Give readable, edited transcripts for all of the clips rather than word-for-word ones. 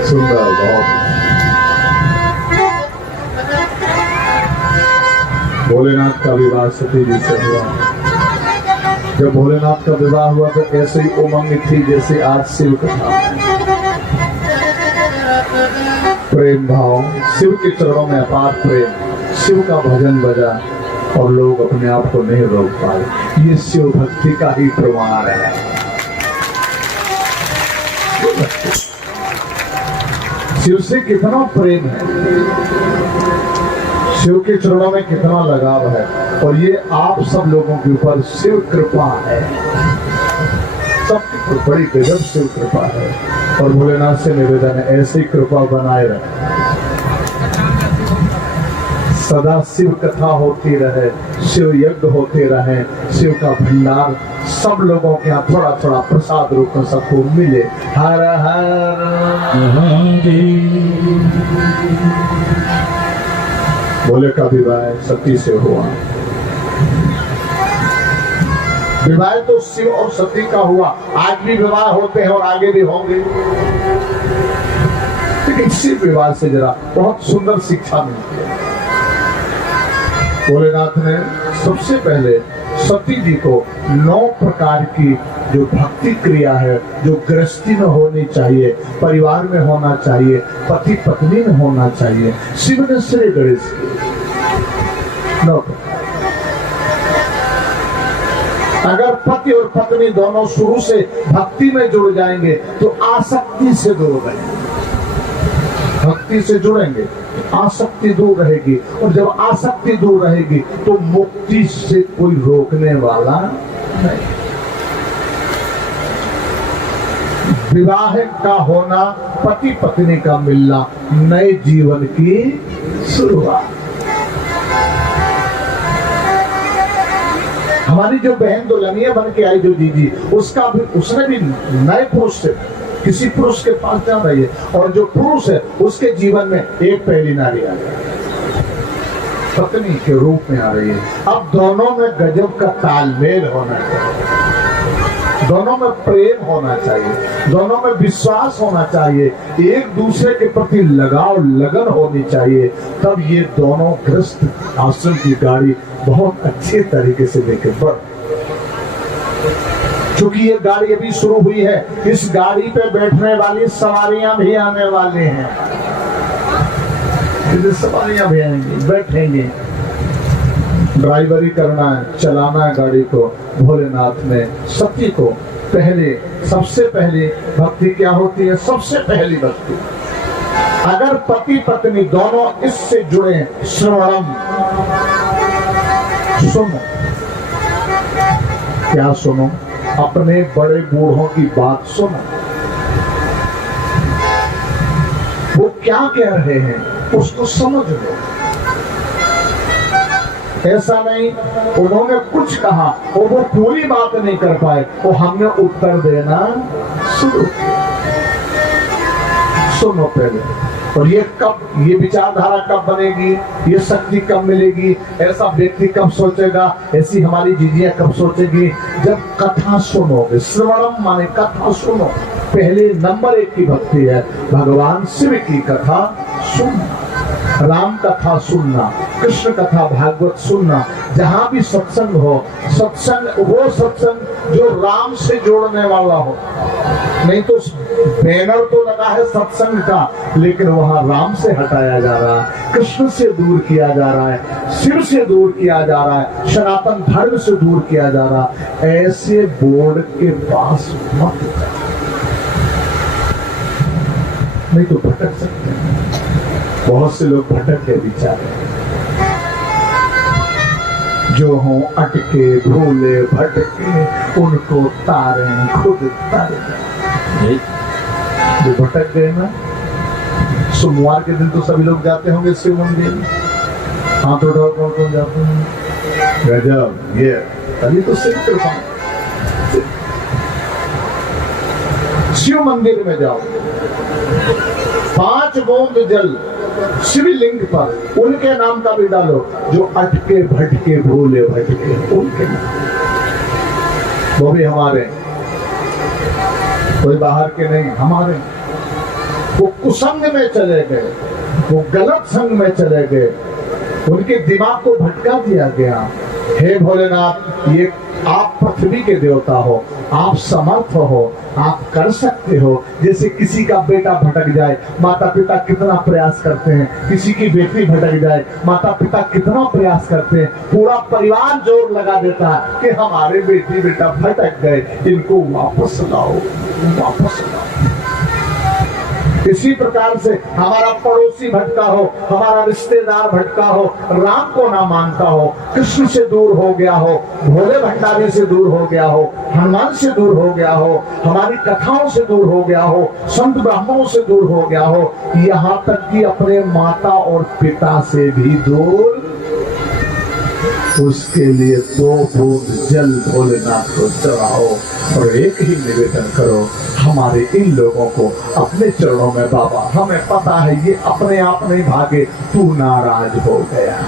सुंदर बहुत। भोलेनाथ का विवाह सती जी से हुआ। जब भोलेनाथ का विवाह हुआ तो ऐसे ही उमंग थी जैसे आज शिव कथा। प्रेम भाव, शिव के चरणों में अपार प्रेम, शिव का भजन बजा और लोग अपने आप को नहीं रोक पाए। ये शिव भक्ति का ही प्रमाण है। शिव से कितना प्रेम है, शिव के चरणों में कितना लगाव है, और ये आप सब लोगों के ऊपर शिव कृपा है। सबकी बड़ी गजब शिव कृपा है। और भोलेनाथ से निवेदन है ऐसी कृपा बनाए रहे, सदा शिव कथा होती रहे, शिव यज्ञ होते रहे, शिव का भंडार सब लोगों के यहाँ थोड़ा थोड़ा प्रसाद रूप में सबको मिले। हर हर भोले का विवाह सती से हुआ। विवाह तो शिव और सती का हुआ, आज भी विवाह होते हैं और आगे भी होंगे। लेकिन शिव विवाह से जरा बहुत सुंदर शिक्षा मिलती है। भोलेनाथ ने सबसे पहले सती जी को 9 प्रकार की जो भक्ति क्रिया है, जो गृहस्थी में होनी चाहिए, परिवार में होना चाहिए, पति पत्नी में होना चाहिए, शिव ने श्री गणेश 9 प्रकार। अगर पति और पत्नी दोनों शुरू से भक्ति में जुड़ जाएंगे तो आसक्ति से दूर रहेंगे। भक्ति से जुड़ेंगे, आसक्ति दूर रहेगी, और जब आसक्ति दूर रहेगी तो मुक्ति से कोई रोकने वाला नहीं। विवाह का होना, पति पत्नी का मिलना, नए जीवन की शुरुआत। हमारी जो बहन दुल्हनिया बन के आई जो दीदी, उसने भी नए पुरुष से किसी पुरुष के पास जा रही है, और जो पुरुष है उसके जीवन में एक पहली नारी आ रही है, पत्नी के रूप में आ रही है। अब दोनों में गजब का तालमेल होना चाहिए, दोनों में प्रेम होना चाहिए, दोनों में विश्वास होना चाहिए, एक दूसरे के प्रति लगाव लगन होनी चाहिए। तब ये दोनों गृहस्थ आश्रम की गाड़ी बहुत अच्छे तरीके से लेके बढ़। क्योंकि ये गाड़ी अभी शुरू हुई है, इस गाड़ी पे बैठने वाली सवारियां भी आने वाले हैं, सवारियां भी आएंगी, बैठेंगे। ड्राइवरी करना है, चलाना है गाड़ी को। भोलेनाथ ने सती को पहले, सबसे पहले भक्ति क्या होती है? सबसे पहली भक्ति, अगर पति पत्नी दोनों इससे जुड़े, श्रवणम, सुनो। क्या सुनो? अपने बड़े बूढ़ों की बात सुनो, वो क्या कह रहे हैं उसको समझ लो। ऐसा नहीं उन्होंने कुछ कहा और वो पूरी बात नहीं कर पाए, वो हमने उत्तर देना शुरू किया। सुनो पहले। और ये विचारधारा कब बनेगी, ये शक्ति कब मिलेगी, ऐसा व्यक्ति कब सोचेगा, ऐसी हमारी जीजियां कब सोचेगी? जब कथा सुनोगे। श्रवणम माने कथा सुनो। पहले नंबर 1 की भक्ति है भगवान शिव की कथा सुनना, राम कथा सुनना, कृष्ण कथा भागवत सुनना। जहां भी सत्संग हो, सत्संग वो सत्संग जो राम से जोड़ने वाला हो। नहीं तो बैनर तो लगा है सत्संग का, लेकिन वहां राम से हटाया जा रहा है, कृष्ण से दूर किया जा रहा है, शिव से दूर किया जा रहा है, सनातन धर्म से दूर किया जा रहा है। ऐसे बोर्ड के पास मत जाओ, नहीं तो भटक सकते हैं। बहुत से लोग भटक के बेचारे, जो हों अटके भूले भटके, उनको तारें खुद तारे। जो भटक गए ना, सोमवार के दिन तो सभी लोग जाते होंगे शिव मंदिर, हाथ उठाओ कौन जाते हैं? गजब, ये तभी तो शिव कृपा। शिव मंदिर में जाओ, 5 बूंद जल शिवलिंग पर उनके नाम का भी डालो, जो अटके भटके भूले भटके, उनके नाम। वो भी हमारे कोई बाहर के नहीं, हमारे। वो कुसंग में चले गए, वो गलत संग में चले गए, उनके दिमाग को भटका दिया गया। हे भोलेनाथ, ये आप पृथ्वी के देवता हो, आप समर्थ हो, आप कर सकते हो। जैसे किसी का बेटा भटक जाए, माता पिता कितना प्रयास करते हैं, किसी की बेटी भटक जाए, माता पिता कितना प्रयास करते हैं, पूरा परिवार जोर लगा देता है कि हमारे बेटी बेटा भटक गए, इनको वापस लाओ, वापस लाओ। इसी प्रकार से हमारा पड़ोसी भटका हो, हमारा रिश्तेदार भटका हो, राम को ना मानता हो, कृष्ण से दूर हो गया हो, भोले भंडारी से दूर हो गया हो, हनुमान से दूर हो गया हो, हमारी कथाओं से दूर हो गया हो, संत ब्राह्मणों से दूर हो गया हो, यहाँ तक कि अपने माता और पिता से भी दूर, उसके लिए 2 बूंद जल भोलेनाथ को चढ़ाओ और एक ही निवेदन करो, हमारे इन लोगों को अपने चरणों में बाबा, हमें पता है ये अपने आप नहीं भागे, तू नाराज हो गया।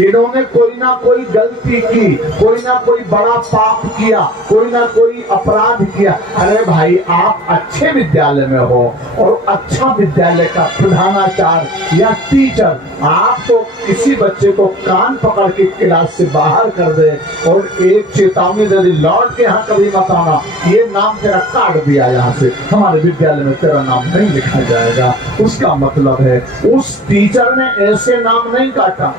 इन्होंने कोई ना कोई गलती की, कोई ना कोई बड़ा पाप किया, कोई ना कोई अपराध किया। अरे भाई, आप अच्छे विद्यालय में हो और अच्छा विद्यालय का प्रधानाचार्य या टीचर, आप तो किसी बच्चे को कान पकड़ के क्लास से बाहर कर दे और एक चेतावनी दे दी, लौट के यहाँ कभी मत आना, ये नाम तेरा काट दिया, यहाँ से हमारे विद्यालय में तेरा नाम नहीं लिखा जाएगा। उसका मतलब है उस टीचर ने ऐसे नाम नहीं काटा,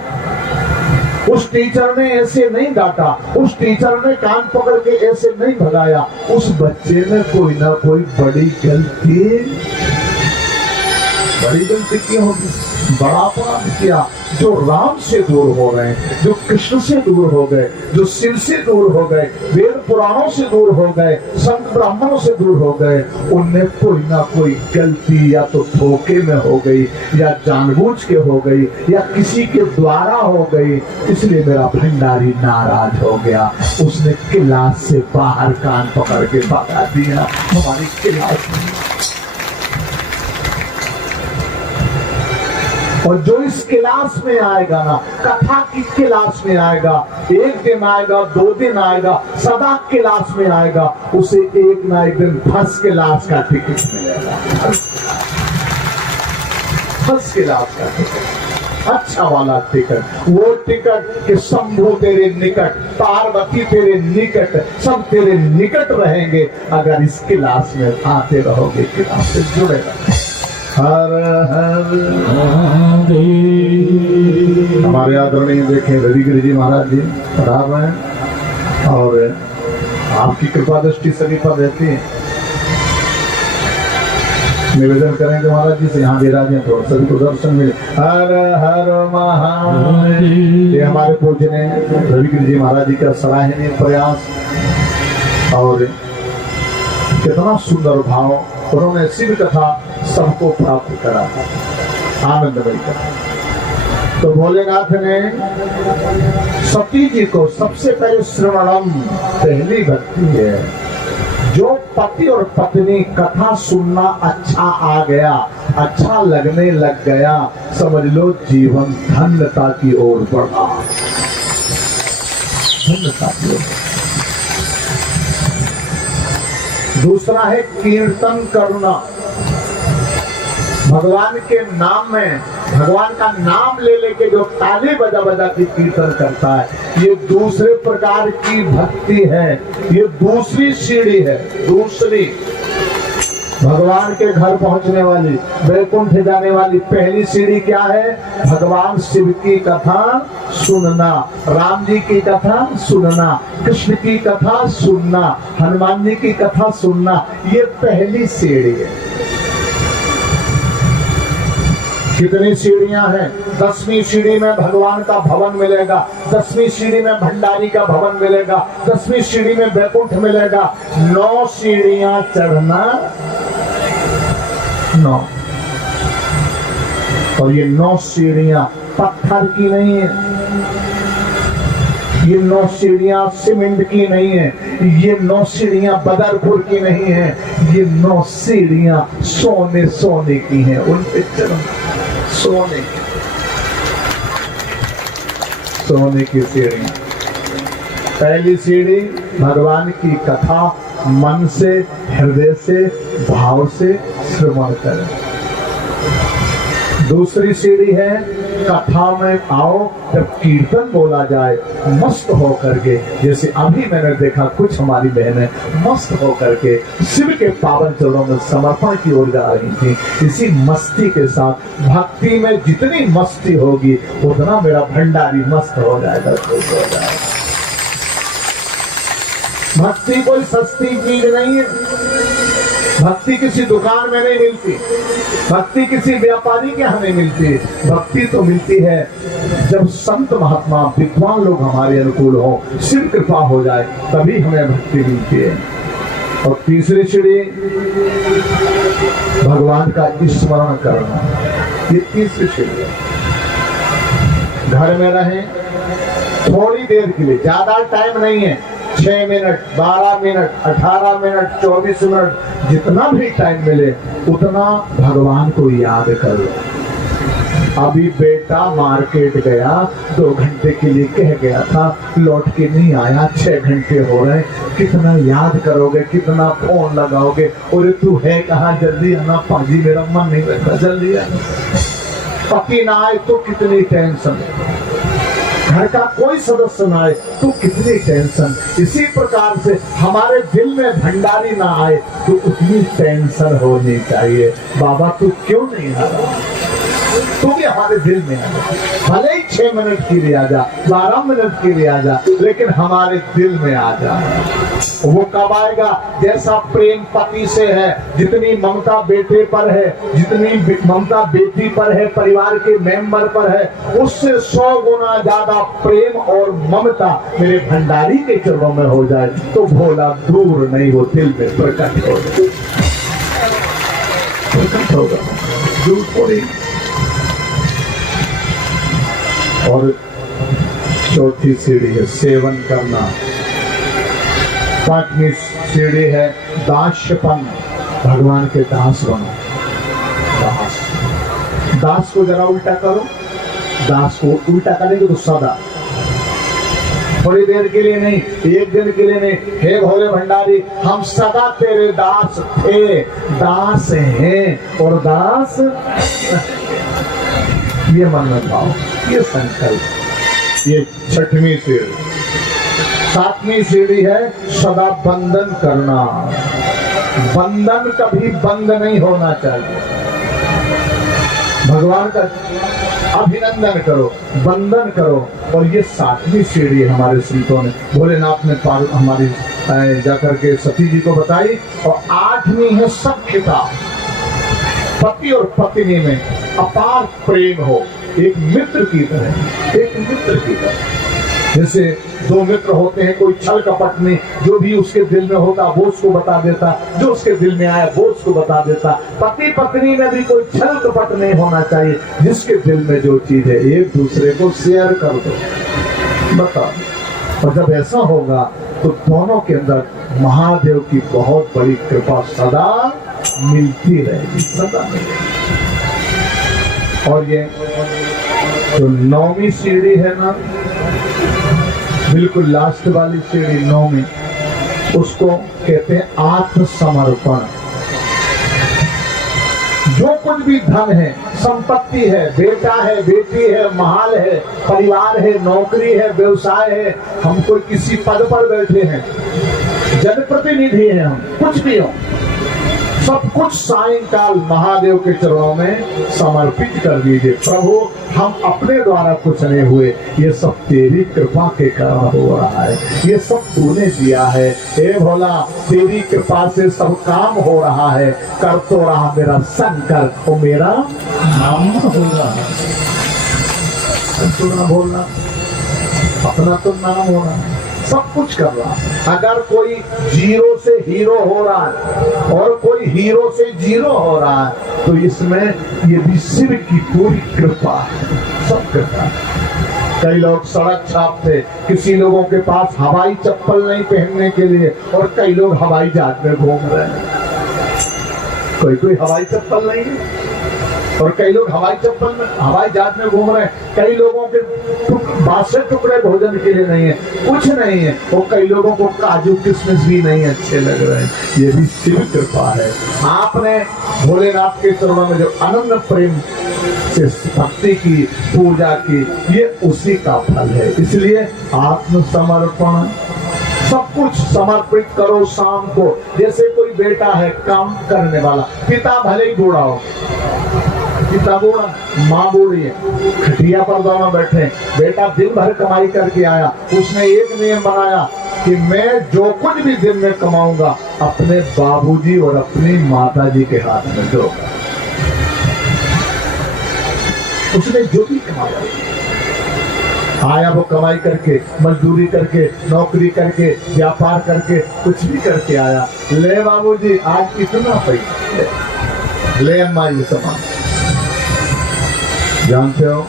उस टीचर ने ऐसे नहीं डांटा, उस टीचर ने कान पकड़ के ऐसे नहीं भगाया, उस बच्चे ने कोई ना कोई बड़ी गलती की होगी, बड़ा अपराध किया। जो राम से दूर हो गए, जो कृष्ण से दूर हो गए, जो शिव से दूर हो गए, वेद पुराणों से दूर हो गए, संत ब्राह्मणों से दूर हो गए, उनने कोई ना कोई गलती या तो धोखे में हो गई, या जानबूझ के हो गई, या किसी के द्वारा हो गई, इसलिए मेरा भंडारी नाराज हो गया। उसने क्लास से बाहर कान पकड़ के भगा दिया। हमारी क्लास में और जो इस क्लास में आएगा ना, कथा की क्लास में आएगा, एक दिन आएगा, 2 दिन आएगा, सदा क्लास में आएगा, उसे एक ना एक दिन फर्स्ट क्लास का टिकट मिलेगा, फर्स्ट क्लास का टिकट, अच्छा वाला टिकट। वो टिकट कि शंभू तेरे निकट, पार्वती तेरे निकट, सब तेरे निकट रहेंगे अगर इस क्लास में आते रहोगे, क्लास से जुड़े रहोगे। हर हर हमारे आदरणीय देखें रविगिरी जी महाराज जी पढ़ा रहे हैं और आपकी कृपा दृष्टि सभी पर रहती है। निवेदन करेंगे महाराज जी से यहाँ विराजे तो सभी को दर्शन मिले। हर हर महादेव। ये हमारे पूजने रविगिरी जी महाराज जी का सराहनीय प्रयास और कितना सुंदर भाव, उन्होंने शिव कथा सबको प्राप्त करा, आनंदमयी कथा। तो भोलेनाथ ने सती जी को सबसे पहले श्रवणम, पहली भक्ति है। जो पति और पत्नी कथा सुनना अच्छा आ गया, अच्छा लगने लग गया, समझ लो जीवन धन्यता की ओर बढ़ा, धन्यता की ओर। दूसरा है कीर्तन करना, भगवान के नाम में, भगवान का नाम ले लेके जो ताली बजा बजा के कीर्तन करता है, ये दूसरे प्रकार की भक्ति है, ये दूसरी सीढ़ी है। दूसरी भगवान के घर पहुंचने वाली, वैकुंठ जाने वाली पहली सीढ़ी क्या है? भगवान शिव की कथा सुनना, राम जी की कथा सुनना, कृष्ण की कथा सुनना, हनुमान जी की कथा सुनना, ये पहली सीढ़ी है। कितनी सीढ़ियां हैं? 10वीं सीढ़ी में भगवान का भवन मिलेगा, 10वीं सीढ़ी में भंडारी का भवन मिलेगा, 10वीं सीढ़ी में वैकुंठ मिलेगा। 9 सीढ़ियां चढ़ना, 9। और ये 9 सीढ़ियां पत्थर की नहीं है, ये 9 सीढ़ियां सीमेंट की नहीं है, ये 9 सीढ़ियां बदरपुर की नहीं है, ये 9 सीढ़ियां सोने सोने की हैं। उन पे चढ़ना, सोने सोने की सीढ़ियां। पहली सीढ़ी भगवान की कथा मन से, हृदय से, भाव से श्रवण करें। दूसरी सीढ़ी है कथा में आओ, जब कीर्तन बोला जाए मस्त होकर के, जैसे अभी मैंने देखा कुछ हमारी बहनें मस्त होकर के शिव के पावन चरणों में समर्पण की ओर जा रही थी। इसी मस्ती के साथ भक्ति में जितनी मस्ती होगी उतना मेरा भंडारी मस्त हो जाएगा, खुश हो जाएगा। भक्ति कोई सस्ती चीज नहीं है, भक्ति किसी दुकान में नहीं मिलती, भक्ति किसी व्यापारी के यहाँ नहीं मिलती। भक्ति तो मिलती है जब संत महात्मा विद्वान लोग हमारे अनुकूल हो, शिव कृपा हो जाए, तभी हमें भक्ति मिलती है। और तीसरी सीढ़ी भगवान का स्मरण करना, ये तीसरी सीढ़ी है। घर में रहें थोड़ी देर के लिए, ज्यादा टाइम नहीं है, 6 मिनट, 12 मिनट, 18 मिनट, 24 मिनट, जितना भी टाइम मिले उतना भगवान को याद करो। अभी बेटा मार्केट गया, 2 घंटे के लिए कह गया था, लौट के नहीं आया, 6 घंटे हो रहे, कितना याद करोगे, कितना फोन लगाओगे, और तू है कहाँ, जल्दी आना पाजी, मेरा मन नहीं लगता, जल्दी आना। पति ना आए तो कितनी टेंशन, घर का कोई सदस्य ना आए तो कितनी टेंशन। इसी प्रकार से हमारे दिल में भंडारी ना आए तो उतनी टेंशन होनी चाहिए। बाबा तू क्यों नहीं आ रहा, तू भी हमारे दिल में आ जा, भले ही 6 मिनट के लिए आ जा, 12 मिनट के लिए आ जा, लेकिन हमारे दिल में आ जा। वो कब आएगा, जैसा प्रेम पति से है, जितनी ममता बेटे पर है, जितनी ममता बेटी पर है, परिवार के मेंबर पर है, उससे 100 गुना ज्यादा प्रेम और ममता मेरे भंडारी के चरणों में हो जाए तो भोला दूर नहीं, वो दिल में प्रकट होगा, दूर थोड़ी। और चौथी सीढ़ी है सेवन करना, 5वीं सीढ़ी है दास्यपन, भगवान के दास बनो। दास को जरा उल्टा करो, दास को उल्टा करेंगे तो सदा, थोड़ी देर के लिए नहीं, 1 दिन के लिए नहीं। हे भोले भंडारी, हम सदा तेरे दास थे, दास हैं और दास, ये मन में पाओ, ये संकल्प। ये 6वीं सीढ़ी। 7वीं सीढ़ी है सदा बंधन करना, बंधन कभी बंद नहीं होना चाहिए। भगवान का अभिनंदन करो, बंधन करो। और ये 7वीं सीढ़ी हमारे संतों ने, भोलेनाथ ने हमारी जाकर के सती जी को बताई। और 8वीं है सख्यता, पति और पत्नी में अपार प्रेम हो, एक मित्र की तरह, एक मित्र की तरह। जैसे 2 मित्र होते हैं, कोई छल कपट में, जो भी उसके दिल में होता वो उसको बता देता, जो उसके दिल में आया वो उसको बता देता। पति पत्नी में भी कोई छल कपट नहीं होना चाहिए, जिसके दिल में जो चीज है एक दूसरे को शेयर कर दो, बताओ। और जब ऐसा होगा तो दोनों के अंदर महादेव की बहुत बड़ी कृपा सदा मिलती रहेगी, सदा मिलेगी। और ये जो 9वीं सीढ़ी है ना, बिल्कुल लास्ट वाली सीढ़ी 9वीं, उसको कहते हैं आत्मसमर्पण। जो कुछ भी धन है, संपत्ति है, बेटा है, बेटी है, महल है, परिवार है, नौकरी है, व्यवसाय है, हम कोई किसी पद पर बैठे हैं, जनप्रतिनिधि हैं, हम कुछ भी हो, सब कुछ सायंकाल महादेव के चरणों में समर्पित कर दीजिए। प्रभु हम अपने द्वारा कुछ नहीं हुए, ये सब तेरी कृपा के कारण हो रहा है, ये सब तूने दिया है। हे भोला, तेरी कृपा से सब काम हो रहा है, कर तो रहा मेरा संकल्प, और मेरा नाम होगा, तो ना बोलना, अपना तो नाम होना, सब कुछ कर रहा। अगर कोई 0 से हीरो हो रहा है और कोई हीरो से 0 हो रहा है, तो इसमें ये भी शिव की पूरी कृपा है, सब कृपा है। कई लोग सड़क छापते, किसी लोगों के पास हवाई चप्पल नहीं पहनने के लिए, और कई लोग हवाई जहाज में घूम रहे हैं। कोई हवाई चप्पल नहीं है, और कई लोग हवाई चप्पल में, हवाई जहाज में घूम रहे हैं। कई लोगों के बासे टुकड़े भोजन के लिए नहीं है, कुछ नहीं है। और कई लोगों को काजू किशमिश भी नहीं अच्छे लग रहे हैं। ये भी शिव कृपा है। आपने भोलेनाथ के चरणों में जो अनन्य प्रेम से भक्ति की, पूजा की, ये उसी का फल है। इसलिए आत्मसमर्पण, सब कुछ समर्पित करो शाम को। जैसे कोई बेटा है काम करने वाला, पिता भले ही बूढ़ा हो, पिता बूढ़ा, माँ बूढ़ी है, खटिया पर दोनों बैठे, बेटा दिन भर कमाई करके आया, उसने एक नियम बनाया कि मैं जो कुछ भी दिन में कमाऊंगा अपने बाबूजी और अपनी माताजी के हाथ में दूंगा। उसने जो भी कमाया, आया वो कमाई करके, मजदूरी करके, नौकरी करके, व्यापार करके, कुछ भी करके आया, ले बाबूजी आज इतना पैसा, ले अम्मा ये सामान। जानते हो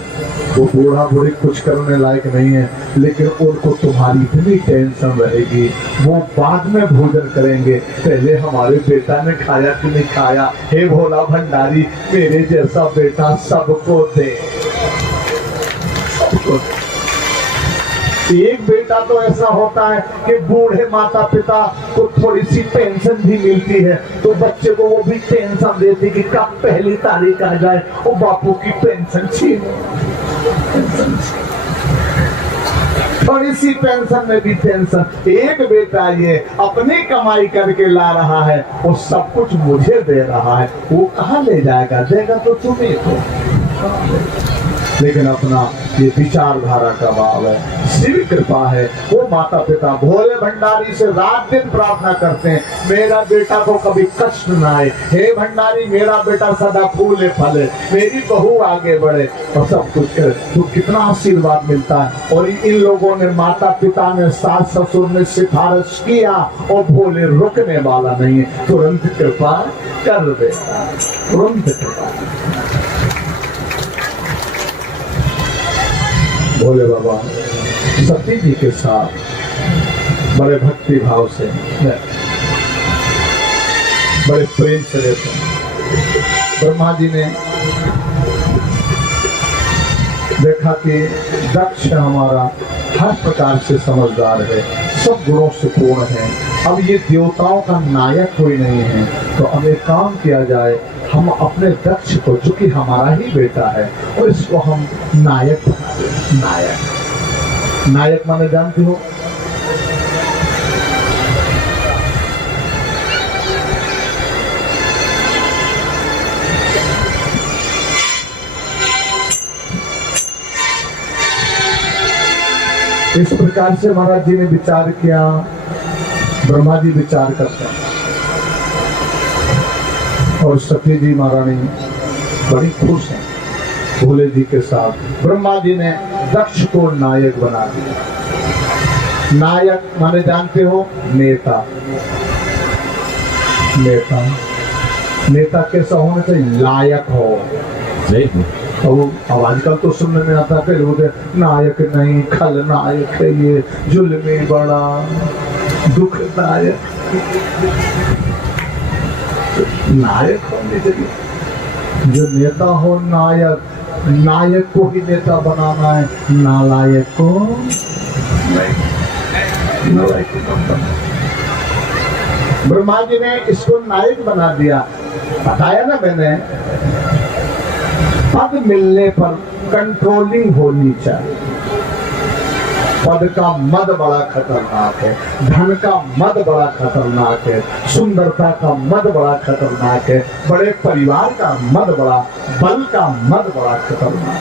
वो बूढ़ा बूढ़ी कुछ करने लायक नहीं है, लेकिन उनको तुम्हारी इतनी टेंशन रहेगी, वो बाद में भोजन करेंगे, पहले हमारे बेटा ने खाया कि नहीं खाया। हे भोला भंडारी, मेरे जैसा बेटा सबको दे, सबको दे। एक बेटा तो ऐसा होता है कि बूढ़े माता पिता को थोड़ी सी पेंशन भी मिलती है तो बच्चे को वो भी टेंशन देती कि कब पहली तारीख आ जाए, वो बापू की पेंशन छीने। थोड़ी सी पेंशन में भी टेंशन। एक बेटा ये अपनी कमाई करके ला रहा है, वो सब कुछ मुझे दे रहा है, वो कहाँ ले जाएगा? देगा तो तुम्हें को। लेकिन अपना ये विचारधारा का भाव है, शिव कृपा है। वो माता पिता भोले भंडारी से रात दिन प्रार्थना करते हैं, मेरा बेटा को कभी कष्ट ना आए, हे भंडारी मेरा बेटा सदा फूले फले, मेरी बहू आगे बढ़े, और सब कुछ करे। तो कितना आशीर्वाद मिलता है। और इन लोगों ने, माता पिता ने, सास ससुर ने सिफारिश किया और भोले रुकने वाला नहीं है, तुरंत कृपा कर देता, तुरंत कृपा। भोले बाबा सती जी के साथ बड़े भक्ति भाव से, बड़े प्रेम से रहते हैं। ब्रह्मा जी ने देखा कि दक्ष हमारा हर प्रकार से समझदार है, सब गुणों से पूर्ण है, अब ये देवताओं का नायक कोई नहीं है, तो अब एक काम किया जाए, हम अपने दक्ष को, जो कि हमारा ही बेटा है, और इसको हम नायक बना दें। नायक, नायक माने जानते हो? इस प्रकार से महाराज जी ने विचार किया। ब्रह्मा जी विचार करते हैं और सती जी महारानी बड़ी खुश हैं भोले जी के साथ। ब्रह्मा जी ने दक्ष को नायक बना दिया। नायक माने जानते हो? नेता। नेता, नेता कैसा होना चाहिए? लायक हो। अब आजकल तो सुनने में आता है लोग नायक नहीं खलनायक है, ये जुल्मी बड़ा दुखदायक। नायक होने चाहिए, जो नेता हो नायक, नायक को ही नेता बनाना है, नालायक को नालायक को। ब्रह्मा जी ने इसको नायक बना दिया। बताया ना मैंने, पद मिलने पर कंट्रोलिंग होनी चाहिए। पद का मद बड़ा खतरनाक है, धन का मद बड़ा खतरनाक है, सुंदरता का मद बड़ा खतरनाक है, बड़े परिवार का मद बड़ा, बल का मद बड़ा खतरनाक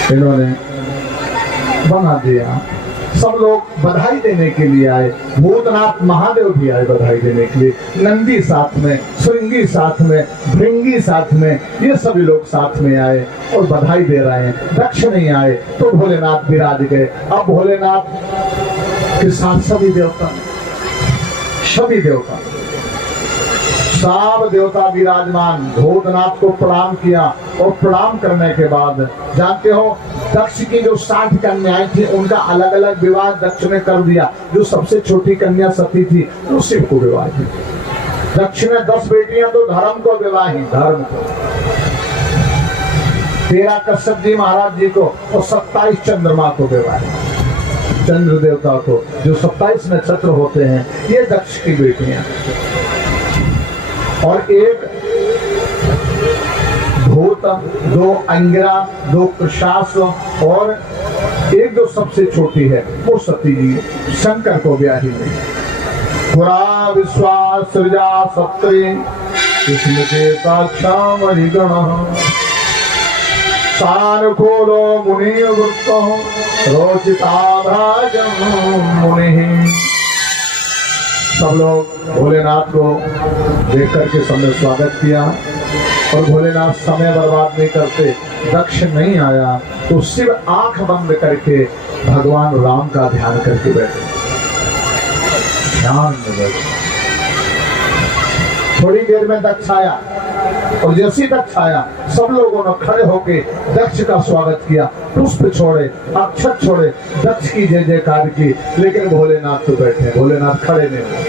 है। इन्होंने बना दिया। सब लोग बधाई देने के लिए आए, भूतनाथ महादेव भी आए बधाई देने के लिए, नंदी साथ में, श्रृंगी साथ में, भृंगी साथ में, ये सभी लोग साथ में आए और बधाई दे रहे हैं। दक्ष नहीं आए तो भोलेनाथ विराज गए। अब भोलेनाथ के साथ सभी देवता, सभी देवता, सब देवता विराजमान। भूतनाथ को प्रणाम किया और प्रणाम करने के बाद जानते हो दक्ष की जो 60 कन्याएं थी उनका अलग अलग विवाह दक्ष ने कर दिया। जो सबसे छोटी कन्या सती थी वो शिव को विवाह की। दक्ष ने 10 बेटियां तो धर्म को विवाही, धर्म को। 13 कश्यप जी महाराज जी को और 27 चंद्रमा को विवाही, चंद्र देवता को, जो 27 नक्षत्र होते हैं, ये दक्ष की बेटियां। और एक भूतम, 2 अंगिरा, 2 कृशास और एक जो सबसे छोटी है वो सती जी शंकर को ब्याही में। पुरा विश्वास सृजा सत्रे इसमें साक्षामणिगण सार खोलो मुनि वृत्त रोचिता भाजम मुनि। सब लोग भोलेनाथ को देख करके सबने स्वागत किया और भोलेनाथ समय बर्बाद नहीं करते। दक्ष नहीं आया तो शिव आंख बंद करके भगवान राम का ध्यान करके बैठे, ध्यान में बैठे। थोड़ी देर में दक्ष आया और जैसे ही दक्ष आया सब लोगों ने खड़े होके दक्ष का स्वागत किया, पुष्प छोड़े, अक्षत छोड़े, दक्ष की जय जयकार की। लेकिन भोलेनाथ तो बैठे, भोलेनाथ खड़े नहीं हुए।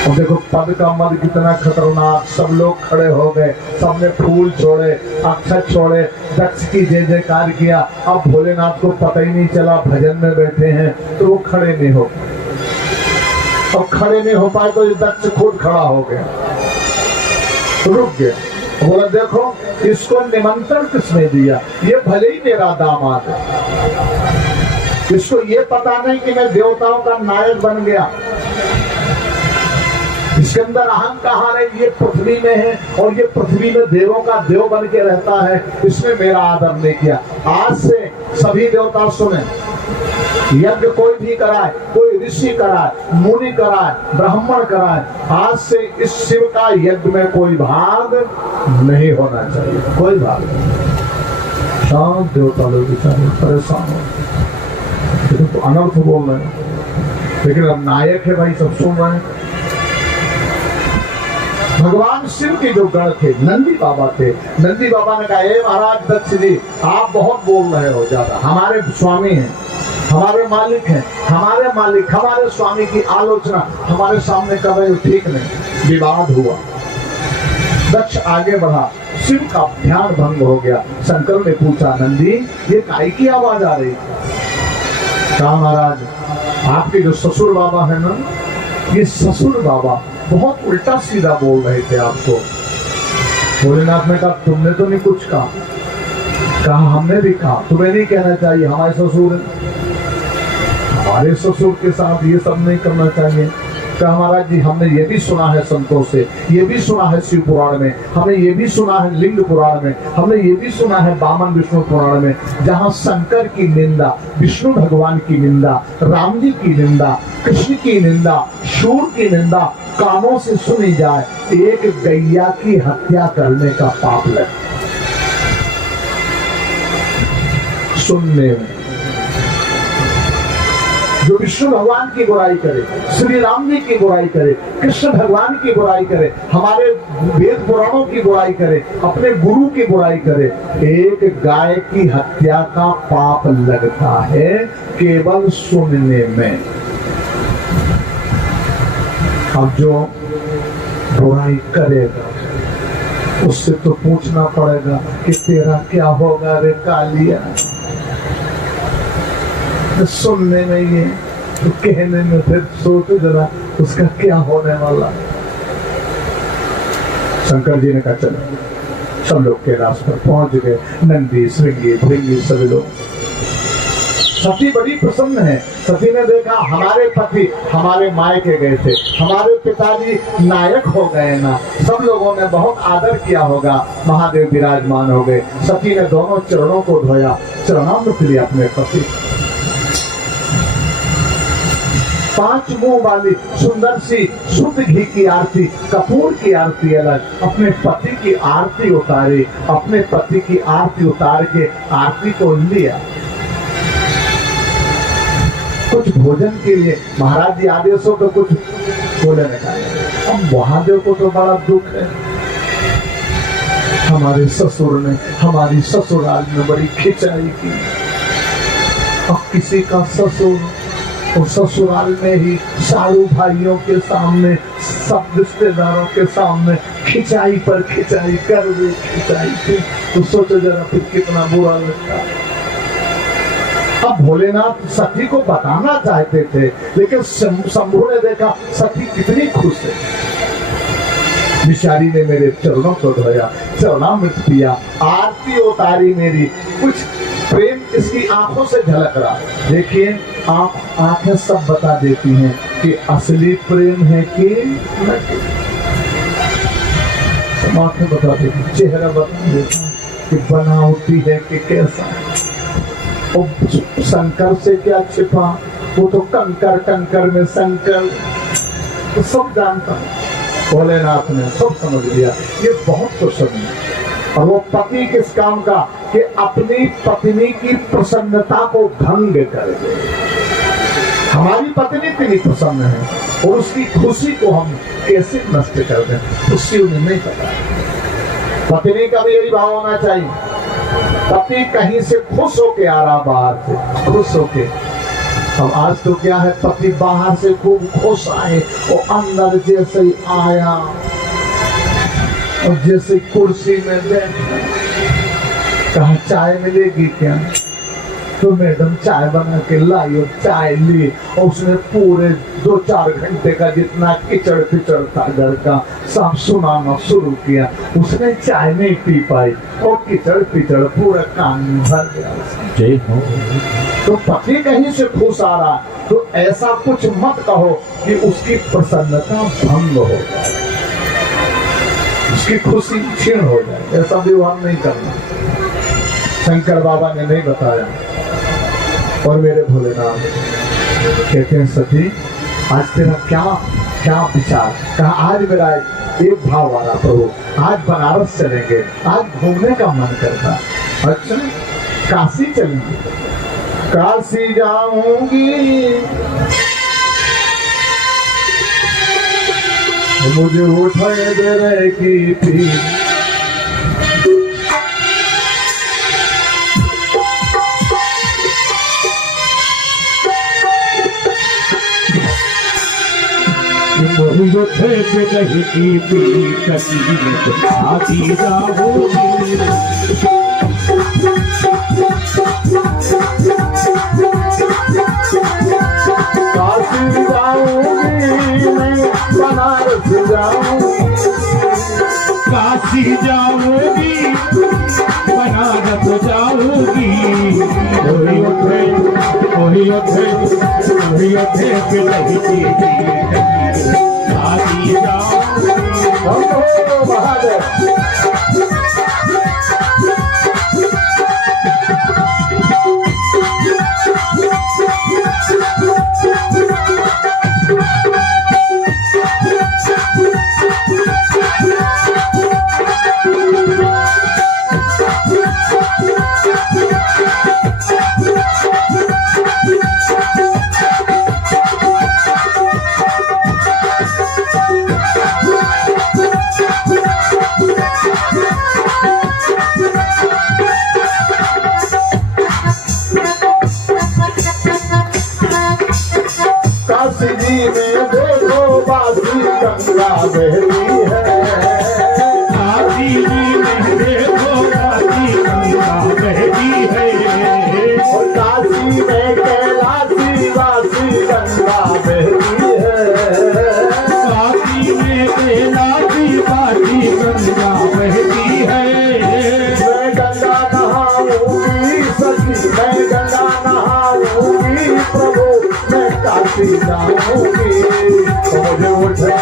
और देखो पद का मद कितना खतरनाक, सब लोग खड़े हो गए, सबने फूल छोड़े, अक्षत छोड़े, दक्ष की जय जयकार किया। अब भोलेनाथ को पता ही नहीं चला भजन में बैठे हैं, तो वो खड़े नहीं हो पाए। और खड़े नहीं हो पाए तो ये दक्ष खुद खड़ा हो गया, रुक गया, बोला देखो इसको निमंत्रण किसने दिया, ये भले ही मेरा दामाद है, इसको ये पता नहीं कि मैं देवताओं का नायक बन गया, इसके अंदर अहंकार है, ये पृथ्वी में है और ये पृथ्वी में देवों का देव बन के रहता है, इसने मेरा आदर नहीं किया। आज से सभी देवता सुने, यज्ञ कोई भी कराए, कोई ऋषि कराए, मुनि कराए, ब्राह्मण कराए, आज से इस शिव का यज्ञ में कोई भाग नहीं होना चाहिए, कोई भाग नहीं। शांत देवता लोग परेशान हो, तो अनर्थ बोल रहे हैं, लेकिन अब नायक है भाई, सब सुन रहे हैं। भगवान शिव के जो गण थे, नंदी बाबा थे, नंदी बाबा ने कहा, हे महाराज दक्ष जी, आप बहुत बोल रहे हो ज्यादा, हमारे स्वामी हैं, हमारे मालिक हैं, हमारे मालिक, हमारे स्वामी की आलोचना हमारे सामने कर रहे हो, ठीक नहीं। विवाद हुआ, दक्ष आगे बढ़ा, शिव का ध्यान भंग हो गया। शंकर ने पूछा, नंदी ये काय की आवाज आ रही? कहा महाराज आपके जो ससुर बाबा है ना, ये ससुर बाबा बहुत उल्टा सीधा बोल रहे थे आपको। भोलेनाथ ने कहा, तुमने तो नहीं कुछ कहा। कहा हमने भी कहा, तुम्हें नहीं कहना चाहिए, हमारे ससुर है, हमारे ससुर के साथ ये सब नहीं करना चाहिए। कहा महाराज जी हमने ये भी सुना है संतों से, ये भी सुना है शिव पुराण में, हमने ये भी सुना है लिंग पुराण में, हमने ये भी सुना है वामन विष्णु पुराण में, जहाँ शंकर की निंदा, विष्णु भगवान की निंदा, राम जी की निंदा, कृष्ण की निंदा, शूर की निंदा कानों से सुनी जाए, एक गैया की हत्या करने का पाप लगे। सुनने में जो विष्णु भगवान की बुराई करे, श्री राम जी की बुराई करे, कृष्ण भगवान की बुराई करे, हमारे वेद पुराणों की बुराई करे, अपने गुरु की बुराई करे, एक गाय की हत्या का पाप लगता है केवल सुनने में। अब जो बुराई करेगा उससे तो पूछना पड़ेगा कि तेरा क्या होगा रे कालिया। सुनने में ये तो कहने में फिर सोचो जरा उसका क्या होने वाला। शंकर जी ने कहा चलो, सब लोग कैलाश पर पहुंच गए, नंदी श्रृंगी भृंगी सभी लोग। सती बड़ी प्रसन्न है। सती ने देखा हमारे पति हमारे मायके गए थे, हमारे पिताजी नायक हो गए ना, सब लोगों ने बहुत आदर किया होगा, महादेव विराजमान हो गए। सती ने दोनों चरणों को धोया, चरणामृत लिया अपने पति। 5 मुंह वाली सुंदर सी शुद्ध घी की आरती, कपूर की आरती अलग, अपने पति की आरती उतारी, अपने पति की आरती उतार के आरती को लिया। कुछ भोजन के लिए महाराज जी आदेश हो तो कुछ बोले न खाए। अब महादेव को तो बड़ा दुख है, हमारे ससुर ने हमारी ससुराल में बड़ी खिंचाई की। अब किसी का ससुर और ससुराल में ही साड़ू भाइयों के सामने सब रिश्तेदारों के सामने खिंचाई पर खिंचाई कर दे, खिंचाई पे तो सोचो जरा फिर कितना बुरा लगता। अब भोलेनाथ सती को बताना चाहते थे, लेकिन शंभू ने देखा सती कितनी खुश है। बिचारी ने मेरे चरणों को धोया, चरणामृत पिया, आरती उतारी मेरी, कुछ प्रेम इसकी आंखों से झलक रहा। देखिए आंखें सब बता देती हैं कि असली प्रेम है कि नहीं। सब आंखें बता देती, चेहरा बता देता कि बनावटी है कि कैसा। और शंकर से क्या छिपा, वो तो कंकर कंकर में शंकर, तो सब जानता है। भोलेनाथ ने सब समझ लिया, ये बहुत प्रसन्न है। और वो पति किस काम का कि अपनी पत्नी की प्रसन्नता को भंग करे। हमारी पत्नी इतनी प्रसन्न है और उसकी खुशी को हम कैसे नष्ट कर दें, उसकी उन्हें नहीं पता। पत्नी का भी यही भाव होना चाहिए, पति कहीं से खुश होके आ रहा, बाहर से खुश होके। अब आज तो क्या है, पति बाहर से खूब खुश आए और अंदर जैसे ही आया और जैसे कुर्सी में बैठा, कहा चाय मिलेगी क्या, तो मैडम चाय बना के लाई और चाय ली और उसने पूरे 2-4 घंटे का जितना किचड़ पिचड़ था घर का सब सुनाना शुरू किया। उसने चाय नहीं पी पाई और किचड़ पिचड़ पूरा कान में भर गया। तो पति कहीं से खुश आ रहा, तो ऐसा कुछ मत कहो कि उसकी प्रसन्नता भंग हो जाए, उसकी खुशी क्षीण हो जाए, ऐसा व्यवहार नहीं करना। शंकर बाबा ने नहीं बताया। और मेरे भोलेनाथ कहते हैं सती आज तेरा क्या क्या विचार, कहा आज मेरा एक भाव वाला प्रभु, आज बनारस चलेंगे, आज घूमने का मन करता। अच्छा काशी चलेंगे, काशी जाऊंगी, मुझे उठाए दे रहे की पीर, थे नहीं की पीली कसी आती जाओगी, काशी जाऊंगी मैं, बनारस जाऊंगी, काशी जाऊंगी बनारस जाऊंगी, कोई उठे कोई उठे कोई उठे नहीं की आती जाऊंगी। बहादुर काशी में देखो बासी गंगा बहती है, काशी में देखो बासी गंगा बहती है, और काशी में कैलाशी वासी गंगा बहती है, काशी में कैलाशी वासी गंगा बहती है। मैं गंगा नहाऊंगी सखी, मैं गंगा नहाऊंगी प्रभु, मैं काशी जाऊंगी, मुझे उठे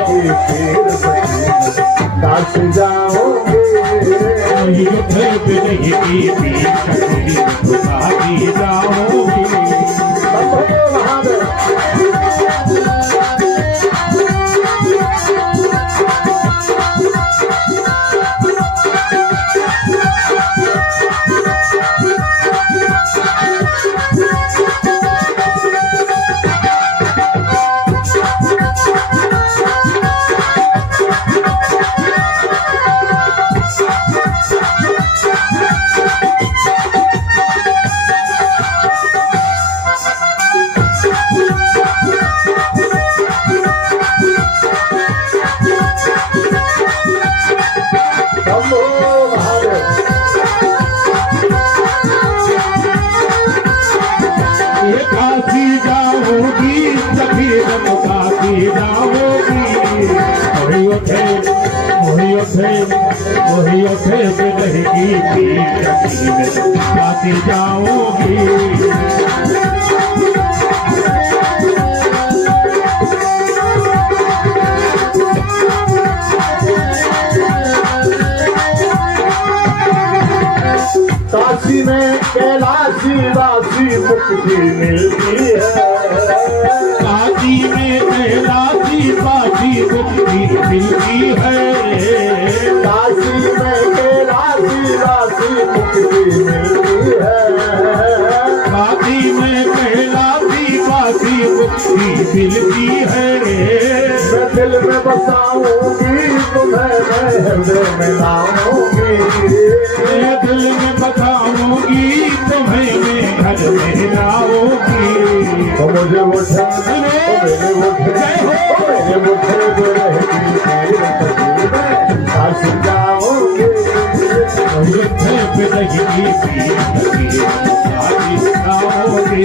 की पीर सखी, काशी जाऊंगी, नहीं उठे नहीं की पीर सखी, काशी जाऊंगी। ये काशी जाओगी सखी रम काशी जाओगी वही उठे रहेगी सखी में काशी जाओगी काशी में कैलाशी वासी मुक्ति मिलती है काशी में कैलाशी वासी मुक्ति मिलती है काशी में कैलाशी वासी मुक्ति मिलती है काशी में कैलाशी वासी मुक्ति मिलती है मैं दिल में बसाऊंगी तुम्हें मैं हृदय में लाऊंगी मैं दिल में बसाऊंगी तुम्हें मैं घर में लाऊंगी तो मुझे उठा मेरे उठे मेरे उठे जो रहेगी तेरे कदम में काशी जाओगे युद्ध पे रहेगी काशी जाओगी